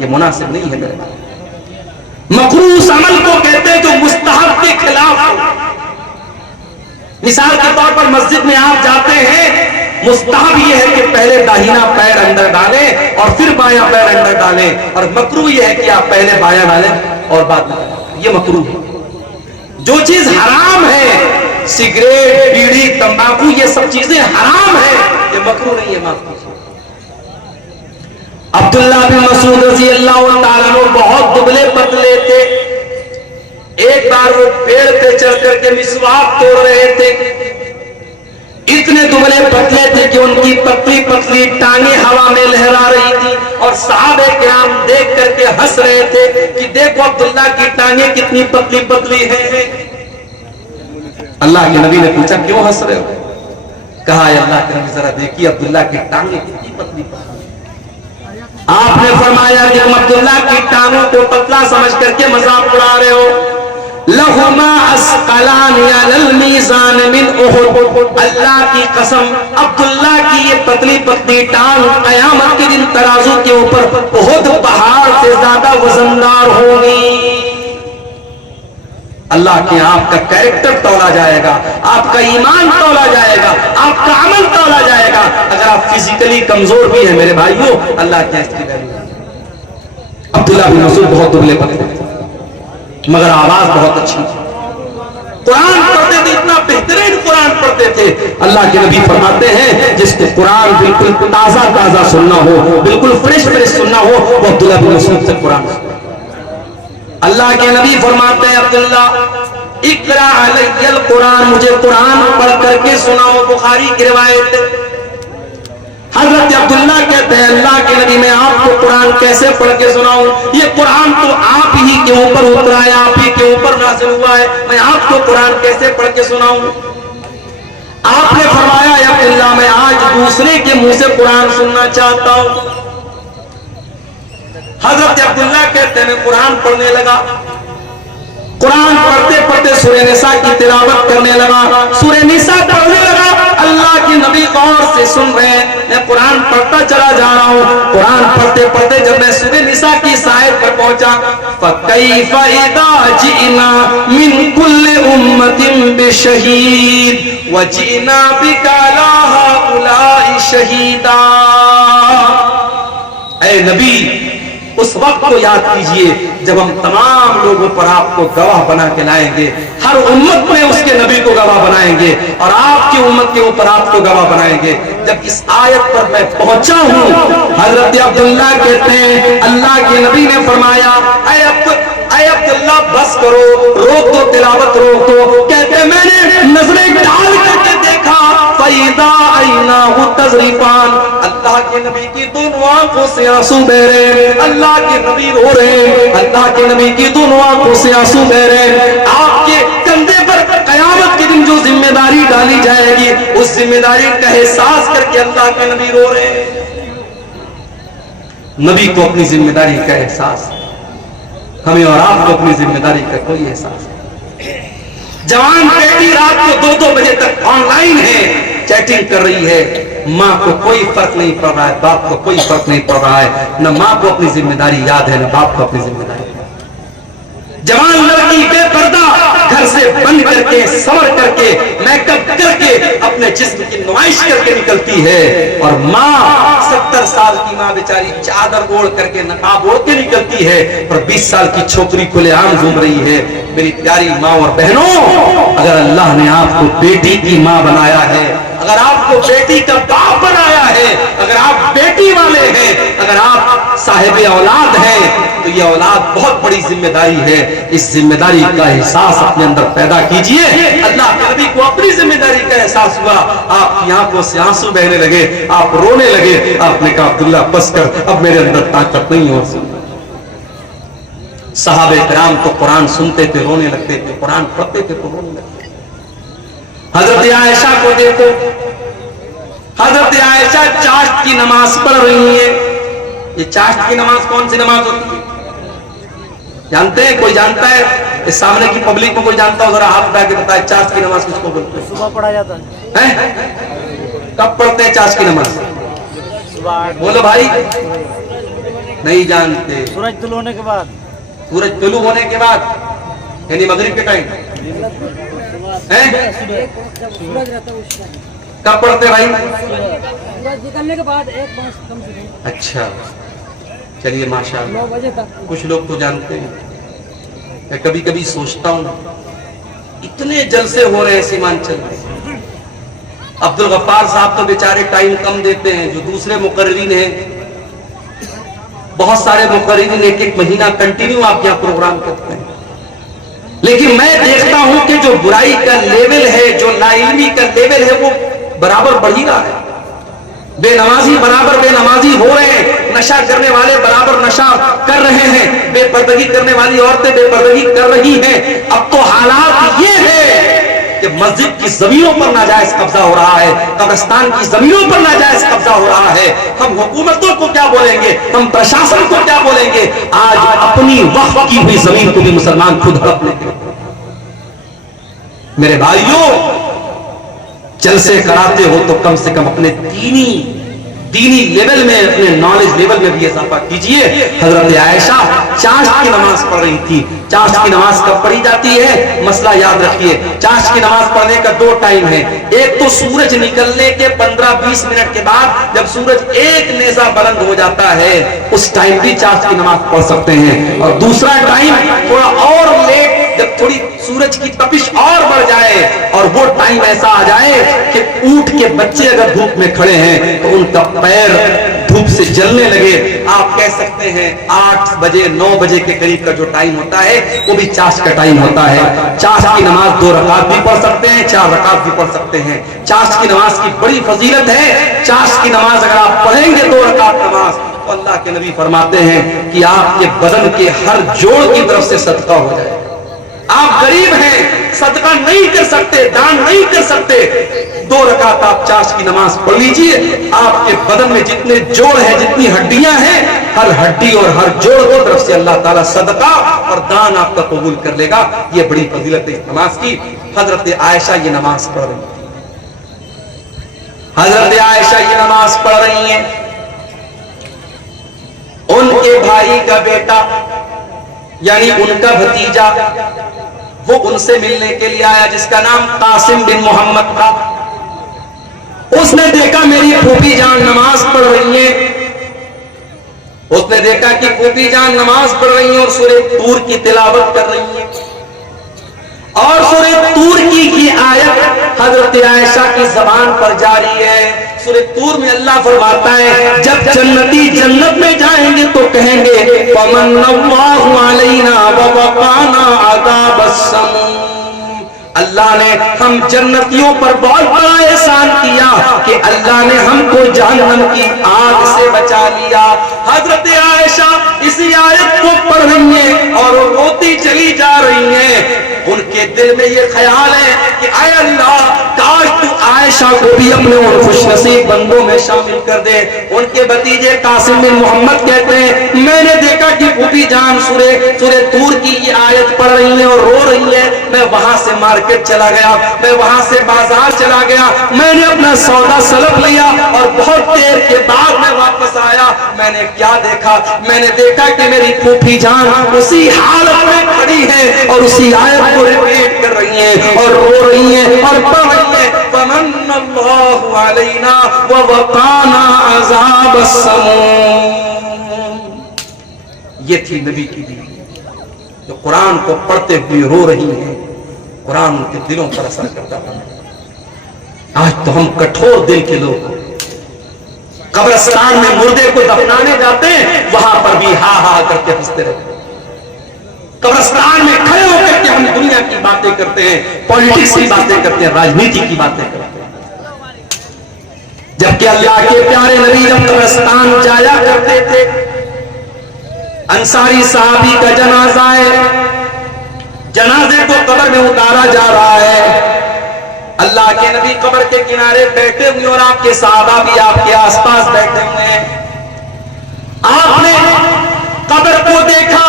ये मुनासिब नहीं है मेरे भाई। मकरूह उस अमल को कहते हैं जो मुस्तहब के खिलाफ हो। मिसाल के तौर पर मस्जिद में आप जाते हैं, मुस्तहब यह है कि पहले दाहिना पैर अंदर डालें और फिर बायां पैर अंदर डालें, और मकरूह यह है कि आप पहले बायां डालें और बाद में डालें। ये मकरूह है। जो चीज हराम है, सिगरेट, बीड़ी, तंबाकू, ये सब चीजें हराम है, ये मकरूह नहीं है। माफ कीजिए। अब्दुल्ला बिन मसूद रज़ी अल्लाह तआला अन्हु बहुत दुबले पतले थे। एक बार वो पेड़ पे चढ़ करके मिसवाक तोड़ रहे थे। इतने दुबले पतले थे कि उनकी पतली पतली टांगे हवा में लहरा रही थी, और सहाबे किराम देख करके हंस रहे थे कि देखो अब्दुल्ला की टांगे कितनी पतली पतली हैं। अल्लाह के नबी ने पूछा क्यों हंस रहे हो? कहा अल्लाह के नबी जरा देखिए अब्दुल्ला की टांगे कितनी पतली पतली। आपने फरमाया कि तुम अब्दुल्ला की टांगों को पतला समझ करके मजाक उड़ा रहे हो। लहुमा अस्कलान अलल मीज़ान मिन उहुद, अल्लाह की कसम अब्दुल्ला की ये पतली पतली टांग कयामत के दिन तराजू के ऊपर उहुद पहाड़ से ज्यादा वजनदार होगी। अल्लाह के आपका कैरेक्टर तौला जाएगा, आपका ईमान तौला जाएगा, आपका अमल तौला जाएगा। अगर आप फिजिकली कमजोर भी हैं मेरे भाइयों, अल्लाह के इसकी वैल्यू। अब्दुल्ला बिन मसूद बहुत दुबले पतले थे, मगर आवाज बहुत अच्छी थी। कुरान पढ़ते थे, इतना बेहतरीन कुरान पढ़ते थे। अल्लाह के नबी फरमाते हैं जिसको कुरान बिल्कुल ताजा ताजा सुनना हो, बिल्कुल फ्रेश फ्रेश सुनना हो, वो अब्दुल्ला बिन मसूद से कुरान सुनना। अल्लाह के नबी फरमाते हैं अब्दुल्ला इकरा अलैयल कुरान, मुझे कुरान पढ़ करके सुनाओ। बुखारी की रिवायत। हजरत अब्दुल्ला कहते हैं अल्लाह के नबी मैं आपको कुरान कैसे पढ़ के सुनाऊं? ये कुरान तो आप ही के ऊपर उतरा है, आप ही के ऊपर नाज़िल हुआ है, मैं आपको कुरान कैसे पढ़ के सुनाऊं? आपने फरमाया अब्दुल्ला मैं आज दूसरे के मुंह से कुरान सुनना चाहता हूं। हजरत अब्दुल्ला कहते हैं मैं कुरान पढ़ने लगा। कुरान पढ़ते पढ़ते सूरह निसा की तिलावत करने लगा। सूरह निसा पढ़ने लगा, अल्लाह के नबी गौर से सुन रहे हैं, मैं कुरान पढ़ता चला जा रहा हूँ। कुरान पढ़ते पढ़ते जब मैं सूरह निसा की आयत पर पहुंचा, फकैफ़ इज़ा जिना मिन कुल्लि उम्मतिन बिशहीद व जिना बिका अला हाउलाई शहीदा। ऐ नबी उस वक्त को याद कीजिए जब हम तमाम लोगों पर आपको गवाह बना के लाएंगे। हर उम्मत में उसके नबी को गवाह बनाएंगे और आपकी उम्मत के ऊपर आपको गवाह बनाएंगे। जब इस आयत पर मैं पहुंचा हूं, हजरत अब्दुल्ला कहते हैं अल्लाह के नबी ने फरमाया ऐ अब्दुल्ला बस करो, रोक दो तिलावत, रोक दो। कहते मैंने नजरें डाल करके देखा, फैदा ऐनाहु तज़रिफान, अल्लाह के नबी की दोनों आंखों से आंसू बह रहे। अल्लाह के नबी रो रहे, अल्लाह के नबी की दोनों आंखों से आंसू बह रहे। आपके कंधे पर कयामत के दिन जो जिम्मेदारी डाली जाएगी, उस जिम्मेदारी का एहसास करके अल्लाह के नबी रो रहे। नबी को अपनी जिम्मेदारी का एहसास, हमें और आपको अपनी जिम्मेदारी का कोई एहसास नहीं। जवान बेटी रात को 2-2 बजे तक ऑनलाइन है, चैटिंग कर रही है, माँ को कोई फर्क नहीं पड़ रहा है, बाप को कोई फर्क नहीं पड़ रहा है, न माँ को अपनी जिम्मेदारी याद है, न बाप को अपनी जिम्मेदारी। जवान लड़की बेपर्दा घर से बंद करके, सवर करके, मेकअप करके, अपने जिस्म की नुमाइश करके निकलती है, और माँ 70 साल की माँ बेचारी चादर ओढ़ करके, नकाब ओढ़ के निकलती है, और 20 साल की छोकरी खुलेआम घूम रही है। मेरी प्यारी माँ और बहनों, अगर अल्लाह ने आपको बेटी की माँ बनाया है, अगर आपको बेटी का बाप बनाया है, अगर आप बेटी वाले हैं, अगर आप साहिब औलाद हैं, तो ये औलाद बहुत बड़ी जिम्मेदारी है। इस जिम्मेदारी का एहसास अपने अंदर पैदा कीजिए। अल्लाह के नबी को अपनी जिम्मेदारी का एहसास हुआ, आपकी आंखों से आंसू बहने लगे, आप रोने लगे, आपने कहा अब्दुल्ला बस कर, अब मेरे अंदर ताकत नहीं हो। सहाबे किराम तो कुरान सुनते थे रोने लगते थे, कुरान पढ़ते थे तो रोने लगते थे। हजरत आयशा को देखो, हजरत आयशा चाश्त की नमाज पढ़ रही है। ये चाश्त की नमाज कौन सी नमाज होती है जानते हैं? कोई जानता है? इस सामने की पब्लिक को कोई जानता हो? जरा हाथ उठा के बताए, चाश्त की नमाज किसको बोलते हैं? सुबह पढ़ा जाता है। कब पढ़ते हैं चाश्त की नमाज? बोलो भाई, नहीं जानते। सूरज तुल होने के बाद। सूरज तुलू होने के बाद, यानी मगरिब के टाइम है? कब पढ़ते भाई? सूरज निकलने के बाद 1 मास कम से कम। अच्छा, चलिए माशाअल्लाह। 9 बजे तक। कुछ लोग तो जानते हैं। मैं कभी कभी सोचता हूँ, इतने जलसे हो रहे हैं सीमांचल में, अब्दुल गफ्फार साहब तो बेचारे टाइम कम देते हैं, जो दूसरे मुकर्रीन हैं, बहुत सारे मुकर्रीन 1-1 महीना कंटिन्यू आप यहाँ प्रोग्राम करते हैं। लेकिन मैं देखता हूं कि जो बुराई का लेवल है, जो लाइल्मी का लेवल है, वो बराबर बढ़ ही रहा है। बेनमाजी बराबर बेनमाजी हो रहे हैं, नशा करने वाले बराबर नशा कर रहे हैं, बेपर्दगी करने वाली औरतें बेपर्दगी कर रही हैं। अब तो हालात ये है कि मस्जिद की जमीनों पर नाजायज कब्जा हो रहा है, कब्रिस्तान की जमीनों पर नाजायज कब्जा हो रहा है। हम हुकूमतों को क्या बोलेंगे, हम प्रशासन को क्या बोलेंगे? आज अपनी वक्फ की हुई जमीन को भी मुसलमान खुद हड़प लेते। मेरे भाइयों, जलसे कराते हो तो कम से कम अपने दीनी लेवल में, अपने नॉलेज लेवल में भी इजाफा कीजिए। हजरत आयशा चाश्त की नमाज पढ़ रही थी। चाश्त की नमाज कब पढ़ी जाती है? मसला याद रखिए, चाश्त की नमाज पढ़ने का 2 टाइम है। एक तो सूरज निकलने के 15-20 मिनट के बाद, जब सूरज एक नेज़ा बुलंद हो जाता है, उस टाइम भी चाश्त की नमाज पढ़ सकते हैं। और दूसरा टाइम थोड़ा और लेट, जब थोड़ी सूरज की तपिश और बढ़ जाए, और वो टाइम ऐसा आ जाए कि ऊंट के बच्चे अगर धूप में खड़े हैं तो उनका पैर धूप से जलने लगे, आप कह सकते हैं 8 बजे 9 बजे के करीब का जो टाइम होता है, वो भी चाश्त का टाइम होता है। चाश्त की नमाज 2 रकात भी पढ़ सकते हैं, 4 रकात भी पढ़ सकते हैं। चाश्त की नमाज की बड़ी फजीलत है। चाश्त की नमाज अगर आप पढ़ेंगे 2 रकात नमाज, तो अल्लाह के नबी फरमाते हैं कि आपके बदन के हर जोड़ की तरफ से सदका हो जाएगा। आप गरीब हैं, सदका नहीं कर सकते, दान नहीं कर सकते, 2 रकात आप चाश्त की नमाज पढ़ लीजिए। आपके बदन में जितने जोड़ हैं, जितनी हड्डियां हैं, हर हड्डी और हर जोड़ की तरफ से अल्लाह ताला सदका और दान आपका कबूल कर लेगा। ये बड़ी फजीलत है इस नमाज की। हजरत आयशा ये नमाज पढ़ रही है। हजरत आयशा ये नमाज पढ़ रही है। उनके भाई का बेटा यानी उनका भतीजा, वो उनसे मिलने के लिए आया, जिसका नाम कासिम बिन मोहम्मद था। उसने देखा मेरी फूफी जान नमाज पढ़ रही है। उसने देखा कि फूफी जान नमाज पढ़ रही है और सूरह तूर की तिलावत कर रही है। और सूरह तूर की ये आयत हजरत आयशा की ज़बान पर जारी है। सूरह तूर में अल्लाह फरमाता है, जब जन्नती जन्नत में जाएंगे तो कहेंगे फमन्नल्लाहु अलैना व वक़ाना अज़ाबस्सम। अल्लाह ने हम जन्नतियों पर बहुत बड़ा एहसान किया कि अल्लाह ने हमको जहन्नम की आग से बचा लिया। हजरत आयशा इसी आयत को पढ़ रही है और वो रोती चली जा रही है। उनके दिल में ये ख्याल है कि आय अल्लाह, काश तू आयशा आयशा को भी अपने उन खुशनसीब बंदों में शामिल कर दे। उनके भतीजे कासिम बिन मोहम्मद कहते हैं मैंने देखा कि फूफी जान सूरे तूर की ये आयत पढ़ रही है और रो रही है। मैं वहां से मार्केट चला गया, मैं वहां से बाजार चला गया, मैंने अपना सौदा सलफ लिया और बहुत देर के बाद मैं वापस आया। मैंने क्या देखा? मैंने देखा कि मेरी फूफी जान उसी हालत में खड़ी है और उसी आयत को रिपीट कर रही है और रो रही है और पढ़ रही है फमन्नल्लाहु अलैना व वक़ाना अज़ाबस्समूम। ये थी नबी की बीवी जो कुरान को पढ़ते हुए रो रही है। कुरान उनके दिलों पर असर करता था। आज तो हम कठोर दिल के लोग कब्रिस्तान में मुर्दे को दफनाने जाते हैं, वहां पर भी हा हा करके हंसते रहते हैं। कब्रिस्तान में खड़े होकर के हम दुनिया की बातें करते हैं, पॉलिटिक्स की बातें करते हैं, राजनीति की बातें करते हैं, जबकि अल्लाह के प्यारे नबी जब कब्रिस्तान जाया करते थे, अंसारी साहबी का जनाजा है, जनाजे को कब्र में उतारा जा रहा है, अल्लाह के नबी कब्र के किनारे बैठे हुए और आपके सहाबा भी आपके आसपास बैठे हुए हैं। आपने कब्र को देखा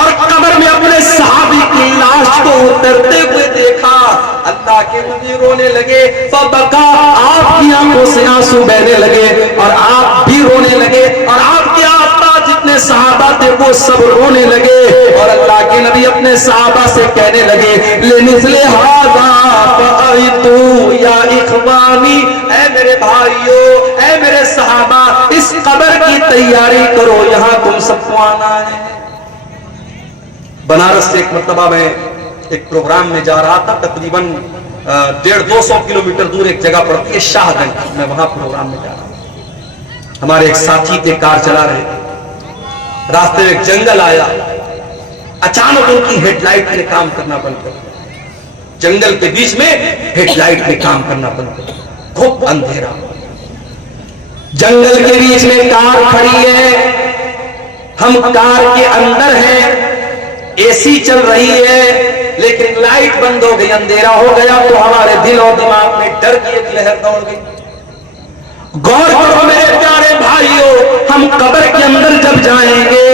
और कब्र में अपने सहाबी की लाश को उतरते हुए देखा। अल्लाह के नबी रोने लगे, फबका, आपकी आंखों से आंसू बहने लगे और आप भी रोने लगे और आपके आसपास जितने सहाबा थे वो सब रोने लगे। और अल्लाह के नबी अपने सहाबा से कहने लगे लेनिस्ले हाज़ा फ़अइतू या इख़वानी, ऐ मेरे भाइयों, ऐ मेरे सहाबा, इस कब्र की तैयारी करो, यहां तुम सबको आना है। बनारस से एक मर्तबा मैं एक प्रोग्राम में जा रहा था, तकरीबन 150-200 किलोमीटर दूर एक जगह पड़ती है शाहगंज, मैं वहां प्रोग्राम में जा रहा था। हमारे एक साथी थे, कार चला रहे थे, रास्ते में एक जंगल आया, अचानक उनकी हेडलाइट ने काम करना बंद कर दिया। जंगल के बीच में हेडलाइट ने काम करना बंद कर दिया, खूब अंधेरा, जंगल के बीच में कार खड़ी है, हम कार के अंदर हैं, एसी चल रही है, लेकिन लाइट बंद हो गई, अंधेरा हो गया, तो हमारे दिल और दिमाग में डर की एक लहर दौड़ गई। गौर करो मेरे प्यारे भाइयों, हम कब्र के अंदर जब जाएंगे,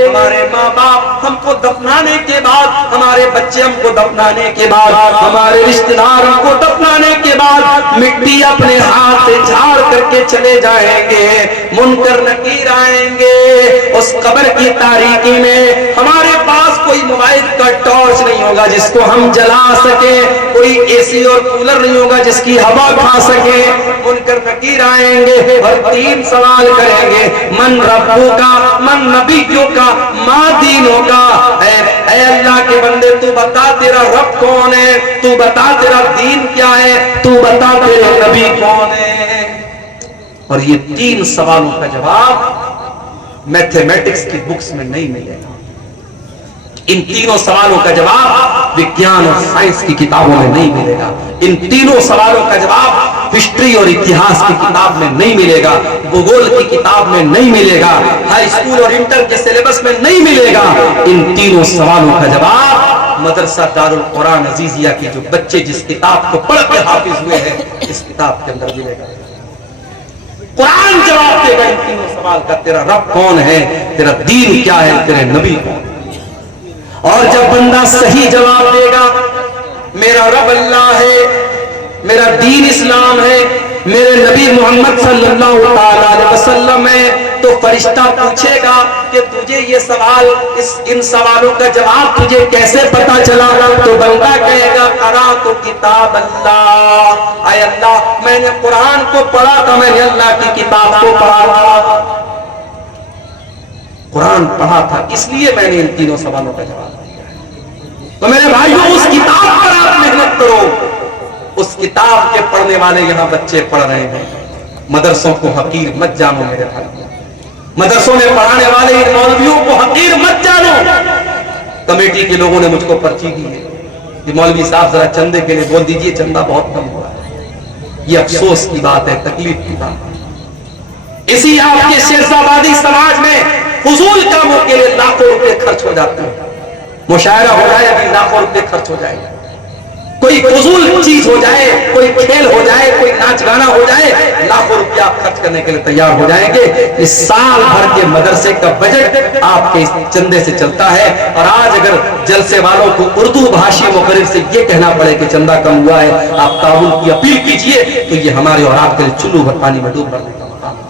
हमारे माँ बाप हमको दफनाने के बाद, हमारे बच्चे हमको दफनाने के बाद, हमारे रिश्तेदार हमको दफनाने के बाद मिट्टी अपने हाथ से झाड़ करके चले जाएंगे। मुनकर नकीर आएंगे, उस कब्र की तारीकी में हमारे पास कोई मोबाइल का टॉर्च नहीं होगा जिसको हम जला सके, कोई एसी और कूलर नहीं होगा जिसकी हवा खा सके। मुनकर नकीर आएंगे और 3 सवाल करेंगे, मन रब्बू का, मन नबियों का, माँ दीनों का। ऐ अल्लाह के बंदे, तू बता तेरा रब कौन है, तू बता तेरा दीन क्या है, तू बता तेरे नबी कौन है। और ये 3 सवालों का जवाब मैथमेटिक्स की बुक्स में नहीं मिलेगा। इन 3 सवालों का जवाब विज्ञान और साइंस की किताबों में नहीं मिलेगा। इन 3 सवालों का जवाब हिस्ट्री और इतिहास की किताब में नहीं मिलेगा, भूगोल की किताब में नहीं मिलेगा, हाई स्कूल और इंटर के सिलेबस में नहीं मिलेगा। इन 3 सवालों का जवाब मदरसा दारुल कुरान अजीजिया के जो बच्चे जिस किताब को पढ़ के हाफिज हुए हैं, इस किताब के अंदर मिलेगा। कुरान जवाब देगा इन 3 सवाल का, तेरा रब कौन है, तेरा दीन क्या है, तेरे नबी कौन है। और जब बंदा सही जवाब देगा, मेरा रब अल्लाह है, मेरा दीन इस्लाम है, मेरे नबी मोहम्मद सल्लल्लाहु अलैहि वसल्लम है, तो फरिश्ता पूछेगा कि तुझे ये सवाल, इन सवालों का जवाब तुझे कैसे पता चला? तो बंदा कहेगा करा तो किताब अल्लाह, आय अल्लाह मैंने कुरान को पढ़ा था, मैंने अल्लाह की किताब को पढ़ा था, कुरान पढ़ा था, इसलिए मैंने इन 3 सवालों का जवाब दिया। तो मेरे भाइयों, उस किताब पर आप मेहनत करो। उस किताब के पढ़ने वाले यहाँ बच्चे पढ़ रहे हैं। मदरसों को हकीर मत जानो मेरे भाई, मदरसों में पढ़ाने वाले इन मौलवियों को हकीर मत जानो। कमेटी के लोगों ने मुझको पर्ची दी है कि मौलवी साहब जरा चंदे के लिए बोल दीजिए, चंदा बहुत कम हुआ है। ये अफसोस की बात है, तकलीफ की बात है। इसी आपके शेरशाबादी समाज में फजूल कामों के लिए लाखों रुपए खर्च हो जाते हैं। मुशायरा हो जाए, अभी लाखों रुपए खर्च हो जाएगा, कोई फजूल चीज हो जाए, कोई खेल हो जाए, कोई नाच गाना हो जाए, लाखों रुपया आप खर्च करने के लिए तैयार हो जाएंगे। इस साल भर के मदरसे का बजट आपके इस चंदे से चलता है। और आज अगर जलसे वालों को उर्दू भाषी मुकर्रिर से ये कहना पड़े कि चंदा कम हुआ है, आप ताउन की अपील कीजिए, तो ये हमारे और आपके लिए चुल्लू भर पानी में डूब पड़ने का मकाम है।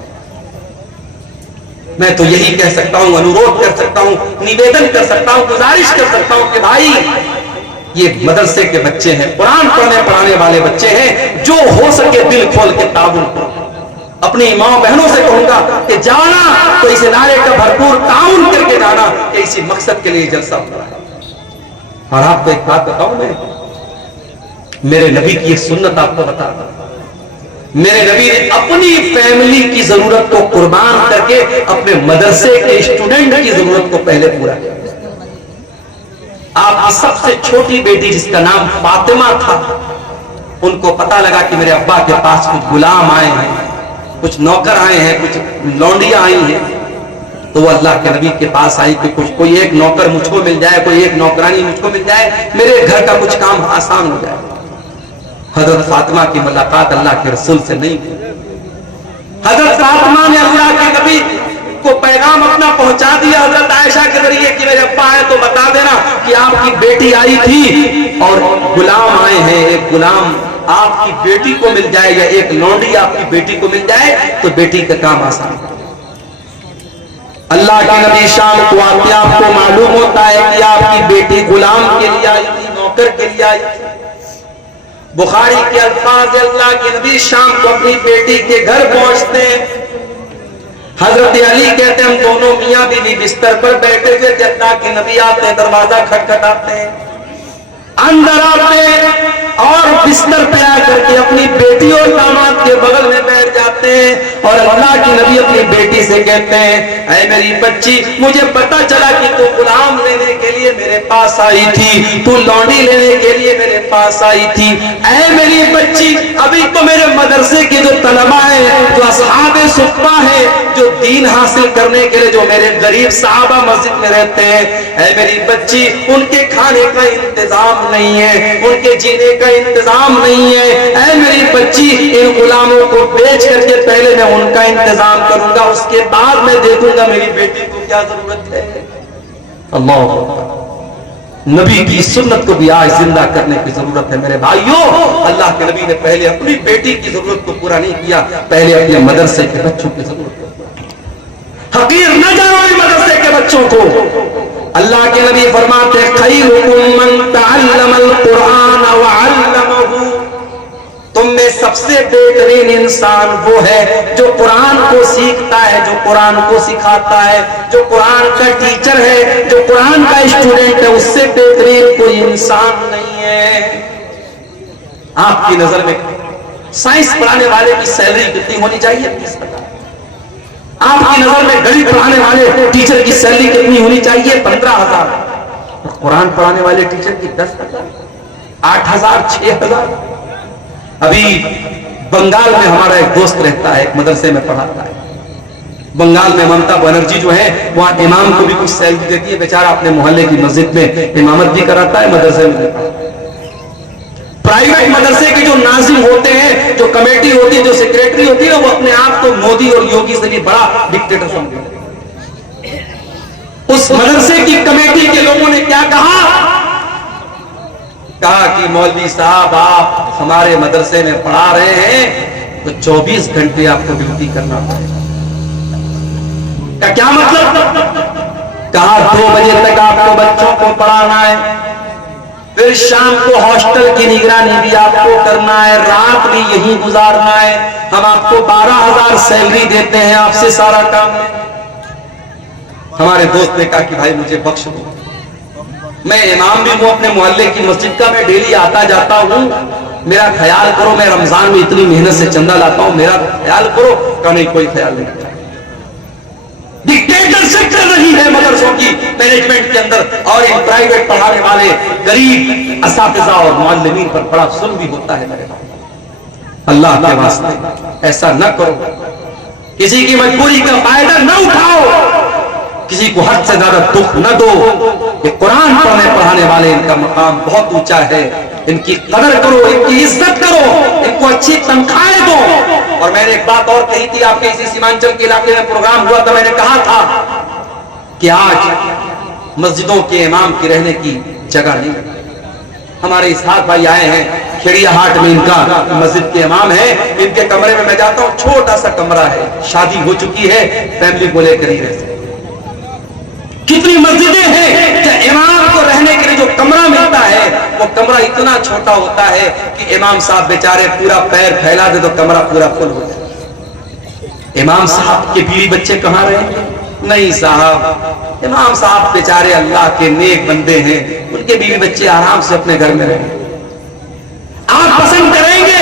मैं तो यही कह सकता हूं, अनुरोध कर सकता हूं, निवेदन कर सकता हूं, गुजारिश कर सकता हूं कि भाई ये मदरसे के बच्चे हैं, कुरान पढ़ाने वाले बच्चे हैं, जो हो सके दिल खोल के ताउन करो। अपनी माँ बहनों से कहूंगा कि जाना तो इस इदारे का भरपूर ताउन करके जाना कि इसी मकसद के लिए जलसा हो रहा है। और आपको एक बात बताऊं, मैं मेरे नबी की एक सुन्नत आपको बता रहा हूं। मेरे नबी ने अपनी फैमिली की जरूरत को कुर्बान करके अपने मदरसे के स्टूडेंट की जरूरत को पहले पूरा किया। आपकी सबसे छोटी बेटी जिसका नाम फातिमा था, उनको पता लगा कि मेरे अब्बा के पास कुछ गुलाम आए हैं, कुछ नौकर आए हैं, कुछ लौंडियां आई हैं, तो वो अल्लाह के नबी के पास आई कि कुछ कोई एक नौकर मुझको मिल जाए, कोई एक नौकरानी मुझको मिल जाए, मेरे घर का कुछ काम आसान हो जाए। हजरत फातिमा की मुलाकात अल्लाह के रसूल से नहीं हुई। हजरत फातिमा ने अल्लाह के नबी को पैगाम अपना पहुंचा दिया हजरत आयशा के जरिए कि मेरे अब्बा आए तो बता देना कि आपकी बेटी आई थी और गुलाम आए हैं, एक गुलाम आपकी बेटी को मिल जाए या एक लौंडी आपकी बेटी को मिल जाए तो बेटी का काम आसान। अल्लाह के नबी शाम को आते आपको मालूम होता है कि आपकी बेटी गुलाम के लिए आई थी, नौकर के लिए आई थी। बुखारी के अल्फाज, अल्लाह के नबी शाम को अपनी बेटी के घर पहुंचते हैं। हजरत अली कहते हैं हम दोनों मियां बीवी बिस्तर पर बैठे हुए थे, अल्लाह के नबी आते हैं, दरवाजा खटखटाते हैं, अंदर आते और बिस्तर पे आकर के अपनी बेटी और दामाद के बगल में बैठ जाते हैं और अल्लाह की नबी अपनी बेटी से कहते हैं, ऐ मेरी बच्ची, मुझे पता चला कि तू गुलाम लेने के लिए मेरे पास आई थी, तू लौंडी लेने के लिए मेरे पास आई थी। ऐ मेरी बच्ची, अभी तो मेरे मदरसे के जो तलबा है, जो असहाबे सुफ़्फ़ा है, जो दीन हासिल करने के लिए जो मेरे गरीब साहबा मस्जिद में रहते हैं, ऐ मेरी बच्ची, उनके खाने का इंतजाम नहीं है, उनके जीने का इंतजाम नहीं है। ऐ मेरी बच्ची, इन गुलामों को बेच करके पहले मैं उनका इंतजाम करूंगा, उसके बाद मैं देखूंगा मेरी बेटी को क्या जरूरत है। अल्लाह, नबी की सुन्नत को भी आज जिंदा करने की जरूरत है मेरे भाइयों। अल्लाह के नबी ने पहले अपनी बेटी की जरूरत को पूरा नहीं किया, पहले अपने मदरसे के बच्चों की जरूरत को। हकीर न जानो मदरसे के बच्चों को। अल्लाह के नबी फरमाते खैरुकुम मन तअल्लमल कुरान व अल्लमहु, तुम में सबसे बेहतरीन इंसान वो है जो कुरान को सीखता है, जो कुरान को सिखाता है, जो कुरान का टीचर है, जो कुरान का स्टूडेंट है, उससे बेहतरीन कोई इंसान नहीं है। आपकी नजर में साइंस पढ़ाने वाले की सैलरी कितनी होनी चाहिए? 20,000। आपकी नजर में गणित पढ़ाने वाले टीचर की सैलरी कितनी होनी चाहिए? 15,000। कुरान पढ़ाने वाले टीचर की 10,000, 8,000, 6,000। अभी बंगाल में हमारा एक दोस्त रहता है, एक मदरसे में पढ़ाता है। बंगाल में ममता बनर्जी जो है, वहां इमाम को भी कुछ सैलरी देती है, बेचारा अपने मोहल्ले की मस्जिद में इमामत भी कराता है, मदरसे में। प्राइवेट मदरसे के जो नाजिम होते हैं, जो कमेटी होती है, जो सेक्रेटरी होती है, वो अपने आप को मोदी और योगी से भी बड़ा डिक्टेटर समझते हैं। उस मदरसे की कमेटी के लोगों ने क्या कहा कि मौलवी साहब आप हमारे मदरसे में पढ़ा रहे हैं तो 24 घंटे आपको ड्यूटी करना पड़ेगा। क्या मतलब? कहा 2 बजे तक आपको बच्चों को पढ़ाना है, फिर शाम को हॉस्टल की निगरानी भी आपको करना है, रात भी यही गुजारना है। हम आपको 12,000 सैलरी देते हैं, आपसे सारा काम है। हमारे दोस्त ने कहा कि भाई मुझे बख्श दो, मैं इमाम भी हूं अपने मोहल्ले की मस्जिद का, मैं डेली आता जाता हूं, मेरा ख्याल करो, मैं रमजान में इतनी मेहनत से चंदा लाता हूं, मेरा ख्याल करो। का नहीं, कोई ख्याल नहीं। डिक्टेटरशिप चल रही है मदरसों की मैनेजमेंट के अंदर, और इन प्राइवेट पढ़ाने वाले गरीब असातिज़ा और मुअल्लिमीन पर बड़ा जुल्म भी होता है मेरे भाई। अल्लाह के वास्ते ऐसा न करो, किसी की मजबूरी का फायदा न उठाओ, किसी को हद से ज्यादा दुख न दो। ये कुरान पढ़ने पढ़ाने वाले, इनका मकाम बहुत ऊंचा है। इनकी कदर करो, इनकी इज्जत करो, इनको अच्छी तनख्वाहें दो। और मैंने एक बात और कही थी, आपके इसी सीमांचल के इलाके में प्रोग्राम हुआ था, मैंने कहा था कि आज मस्जिदों के इमाम की रहने की जगह नहीं। हमारे इसहाक भाई आए हैं, खेड़िया हाट में इनका मस्जिद के इमाम है। इनके कमरे में मैं जाता हूँ, छोटा सा कमरा है, शादी हो चुकी है, फैमिली को लेकर ही रहते। कितनी मस्जिदें हैं कि इमाम को रहने के लिए जो कमरा मिलता है वो कमरा इतना छोटा होता है कि इमाम साहब बेचारे पूरा पैर फैला दे तो कमरा पूरा फुल हो जाए। इमाम साहब के बीवी बच्चे कहाँ रहे? नहीं साहब, इमाम साहब बेचारे अल्लाह के नेक बंदे हैं, उनके बीवी बच्चे आराम से अपने घर में रहें। आप पसंद करेंगे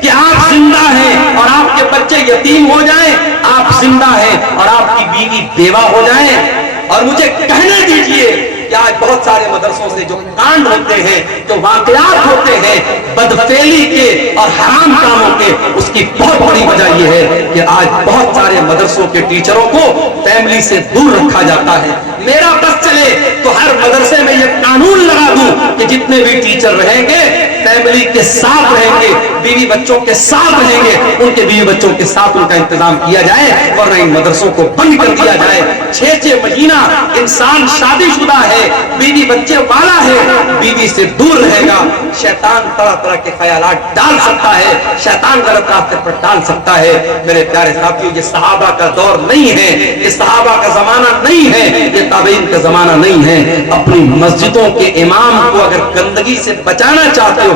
कि आप जिंदा हैं और आपके बच्चे यतीम हो जाएं, आप जिंदा हैं और आपकी बीवी बेवा हो जाएं? और मुझे कहने दीजिए कि आज बहुत सारे मदरसों से जो कांड होते हैं, जो वाकयात होते हैं बदफेली के और हराम कामों के, उसकी बहुत बड़ी वजह यह है कि आज बहुत सारे मदरसों के टीचरों को फैमिली से दूर रखा जाता है। मेरा बस चले तो हर मदरसे में यह कानून लगा दूं कि जितने भी टीचर रहेंगे फैमिली के साथ रहेंगे, बीवी बच्चों के साथ रहेंगे, उनके बीवी बच्चों के साथ उनका इंतजाम किया जाए और इन मदरसों को बंद कर दिया जाए। 6-6 महीना इंसान शादीशुदा है, बीवी बच्चे वाला है, बीवी से दूर रहेगा, शैतान तरह तरह के ख्यालात डाल सकता है, शैतान गलत रास्ते पर डाल सकता है। मेरे प्यारे साथियों, ये सहाबा का दौर नहीं है, ये सहाबा का जमाना नहीं है, ये ताबईन का जमाना नहीं है। अपनी मस्जिदों के इमाम को अगर गंदगी से बचाना चाहते हो,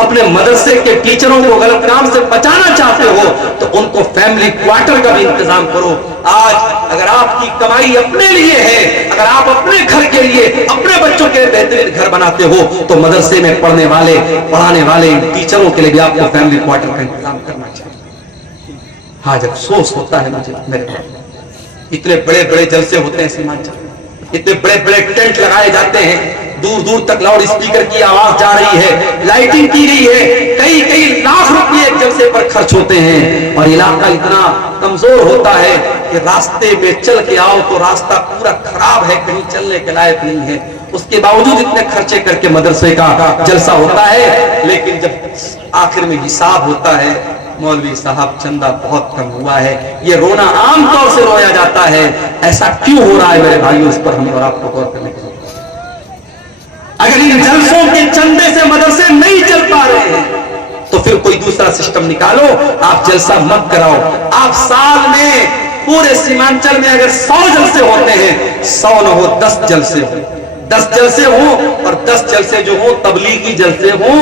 अपने मदरसे के टीचरों को गलत काम से बचाना चाहते हो, तो उनको फैमिली क्वार्टर का भी इंतजाम करो। आज अगर आपकी कमाई अपने लिए है, अगर आप अपने घर के लिए, अपने बच्चों के बेहतरीन घर बनाते हो, तो मदरसे में पढ़ने वाले, पढ़ाने वाले टीचरों के लिए भी आपको फैमिली क्वार्टर का इंतजाम करना चाहिए। हाँ, जब अफसोस होता है मुझे, मेरे इतने बड़े बड़े जलसे होते हैं सीमांचल, इतने बड़े बड़े टेंट लगाए जाते हैं, दूर दूर तक लाउड स्पीकर की आवाज जा रही है, लाइटिंग की गई है, कई कई लाख रुपए एक जलसे पर खर्च होते हैं और इलाका इतना कमजोर होता है कि रास्ते में चल के आओ तो रास्ता पूरा खराब है, कहीं चलने के लायक नहीं है। उसके बावजूद इतने खर्चे करके मदरसे का जलसा होता है, लेकिन जब आखिर में हिसाब होता है, मौलवी साहब चंदा बहुत कम हुआ है, ये रोना आमतौर से रोया जाता है। ऐसा क्यों हो रहा है मेरे भाइयों, इस पर हमें और आपको गौर करने की जरूरत है। अगर इन जलसों के चंदे से मदरसे नहीं चल पा रहे हैं तो फिर कोई दूसरा सिस्टम निकालो, आप जलसा मत कराओ। आप साल में पूरे सीमांचल में अगर 100 जलसे होते हैं, 100 न हो 10 जलसे हो, 10 जलसे हो और 10 जलसे जो हो तबलीगी जलसे हो,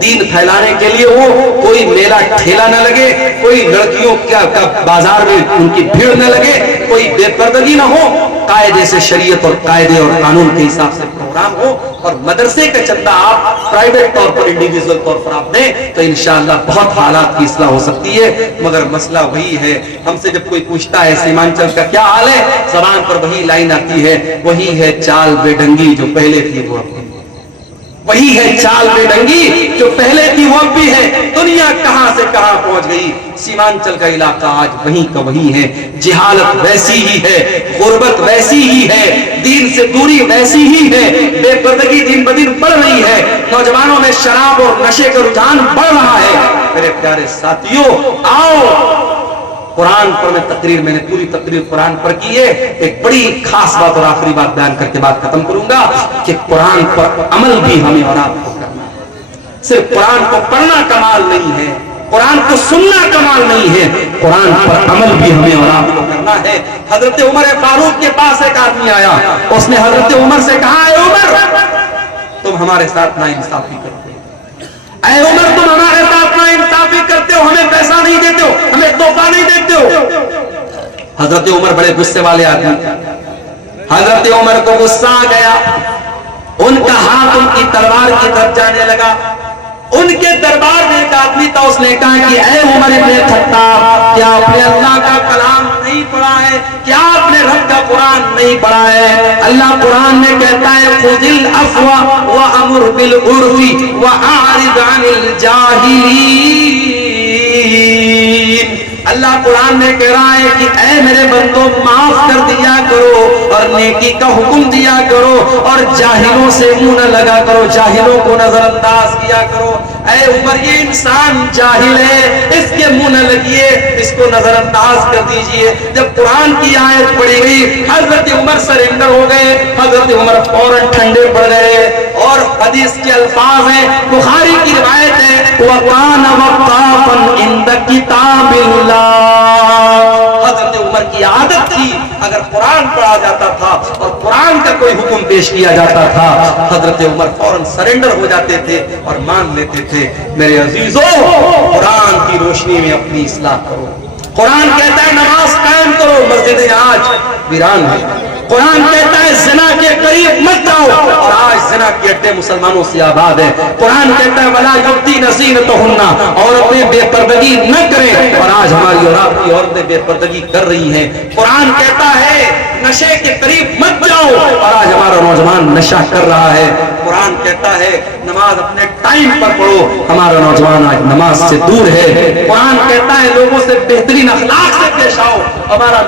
दीन फैलाने के लिए हो, कोई मेला ठेला न लगे, कोई लड़कियों का बाजार में उनकी भीड़ न लगे, कोई बेपर्दगी न हो, कायदे से शरीयत और कायदे और कानून के हिसाब से प्रोग्राम हो और मदरसे का चंदा आप प्राइवेट तौर पर, इंडिविजुअल तौर पर आप दें तो इंशाअल्लाह बहुत हालात की इस्लाह हो सकती है। मगर मसला वही है, हमसे जब कोई पूछता है सीमांचल का क्या हाल है, जबान पर वही लाइन आती है, वही है चाल बेढंगी जो पहले थी वो अब, वही है चाल बेढंगी जो पहले थी वो अब भी है। दुनिया कहां से कहां पहुंच गई, सीमांचल का इलाका आज वहीं का वहीं है। जिहालत वैसी ही है, गुर्बत वैसी ही है, दीन से दूरी वैसी ही है, बेपर्दगी दिन ब दिन बढ़ रही है, नौजवानों में शराब और नशे का रुझान बढ़ रहा है। मेरे प्यारे साथियों, आओ कुरान पर मैं तकरीर, मैंने पूरी तकरीर कुरान पर की है। एक बड़ी खास बात और आखिरी बात बयान करके बात खत्म करूंगा कि कुरान पर अमल भी हमें और आपको करना है। सिर्फ कुरान को पढ़ना कमाल नहीं है, कुरान को सुनना कमाल नहीं है, कुरान पर अमल भी हमें और आपको करना है। हजरत उमर फारूक के पास एक आदमी आया, उसने हजरत उमर से कहा, ऐ उमर तुम हमारे साथ नाइंसाफी करते हो, ऐ उमर तुम हमारे साथ नाइंसाफी करते हो, हमें पैसा नहीं देते हो, हमें तोहफा नहीं देते हो। हजरत उमर बड़े गुस्से वाले आदमी, हजरत उमर को गुस्सा आ गया, उनका हाथ उनकी तलवार की तरफ जाने लगा। उनके दरबार में एक आदमी था, उसने कहा कि ऐ उमर इब्ने खत्ताब, क्या आपने अल्लाह का कलाम नहीं पढ़ा है, क्या आपने रब का कुरान नहीं पढ़ा है? अल्लाह कुरान में कहता है खुदिल अफ़्वा व अमुर बिल उर्फ़ी व आरिद अनिल जाहिलीन। अल्लाह कुरान में कह रहा है कि ऐ मेरे बंदो माफ कर दिया करो और नेकी का हुक्म दिया करो और जाहिलों से मुंह न लगा करो, जाहिलों को नजरअंदाज किया करो। ऐ उमर ये इंसान जाहिल है, इसके मुंह न लगिए, इसको नजरअंदाज कर दीजिए। जब कुरान की आयत पढ़ी गई हजरत उमर सरेंडर हो गए, हजरत उमर फौरन ठंडे पड़ गए। और हदीस के अल्फाज हैं, बुखारी की रिवायत है, वकान वक़ाफन इंद किताबिल्लाह। हजरत उमर की आदत थी अगर कुरान पढ़ा जाता था और कुरान का कोई हुक्म पेश किया जाता था, हजरत उमर फौरन सरेंडर हो जाते थे और मान लेते थे। मेरे अजीजों, कुरान की रोशनी में अपनी इस्लाह करो। कुरान कहता है नमाज कायम करो, मस्जिदें आज वीरान है। कुरान कहता है जिना के करीब मत जाओ, और आज जिना के अड्डे मुसलमानों से आबाद है। कुरान कहता है वला युब्दी नसीनतहुन्ना, औरतें बेपर्दगी न करें, और आज हमारी और आपकी औरतें बेपर्दगी कर रही हैं। कुरान कहता है नशे के करीब मत जाओ, और आज हमारा नौजवान नशा कर रहा है। कुरान कहता है नमाज अपने टाइम पर पढ़ो, हमारा नौजवान आज नमाज से दूर है। कुरान कहता है लोगों से बेहतरीन अखलाक से पेश आओ, हमारा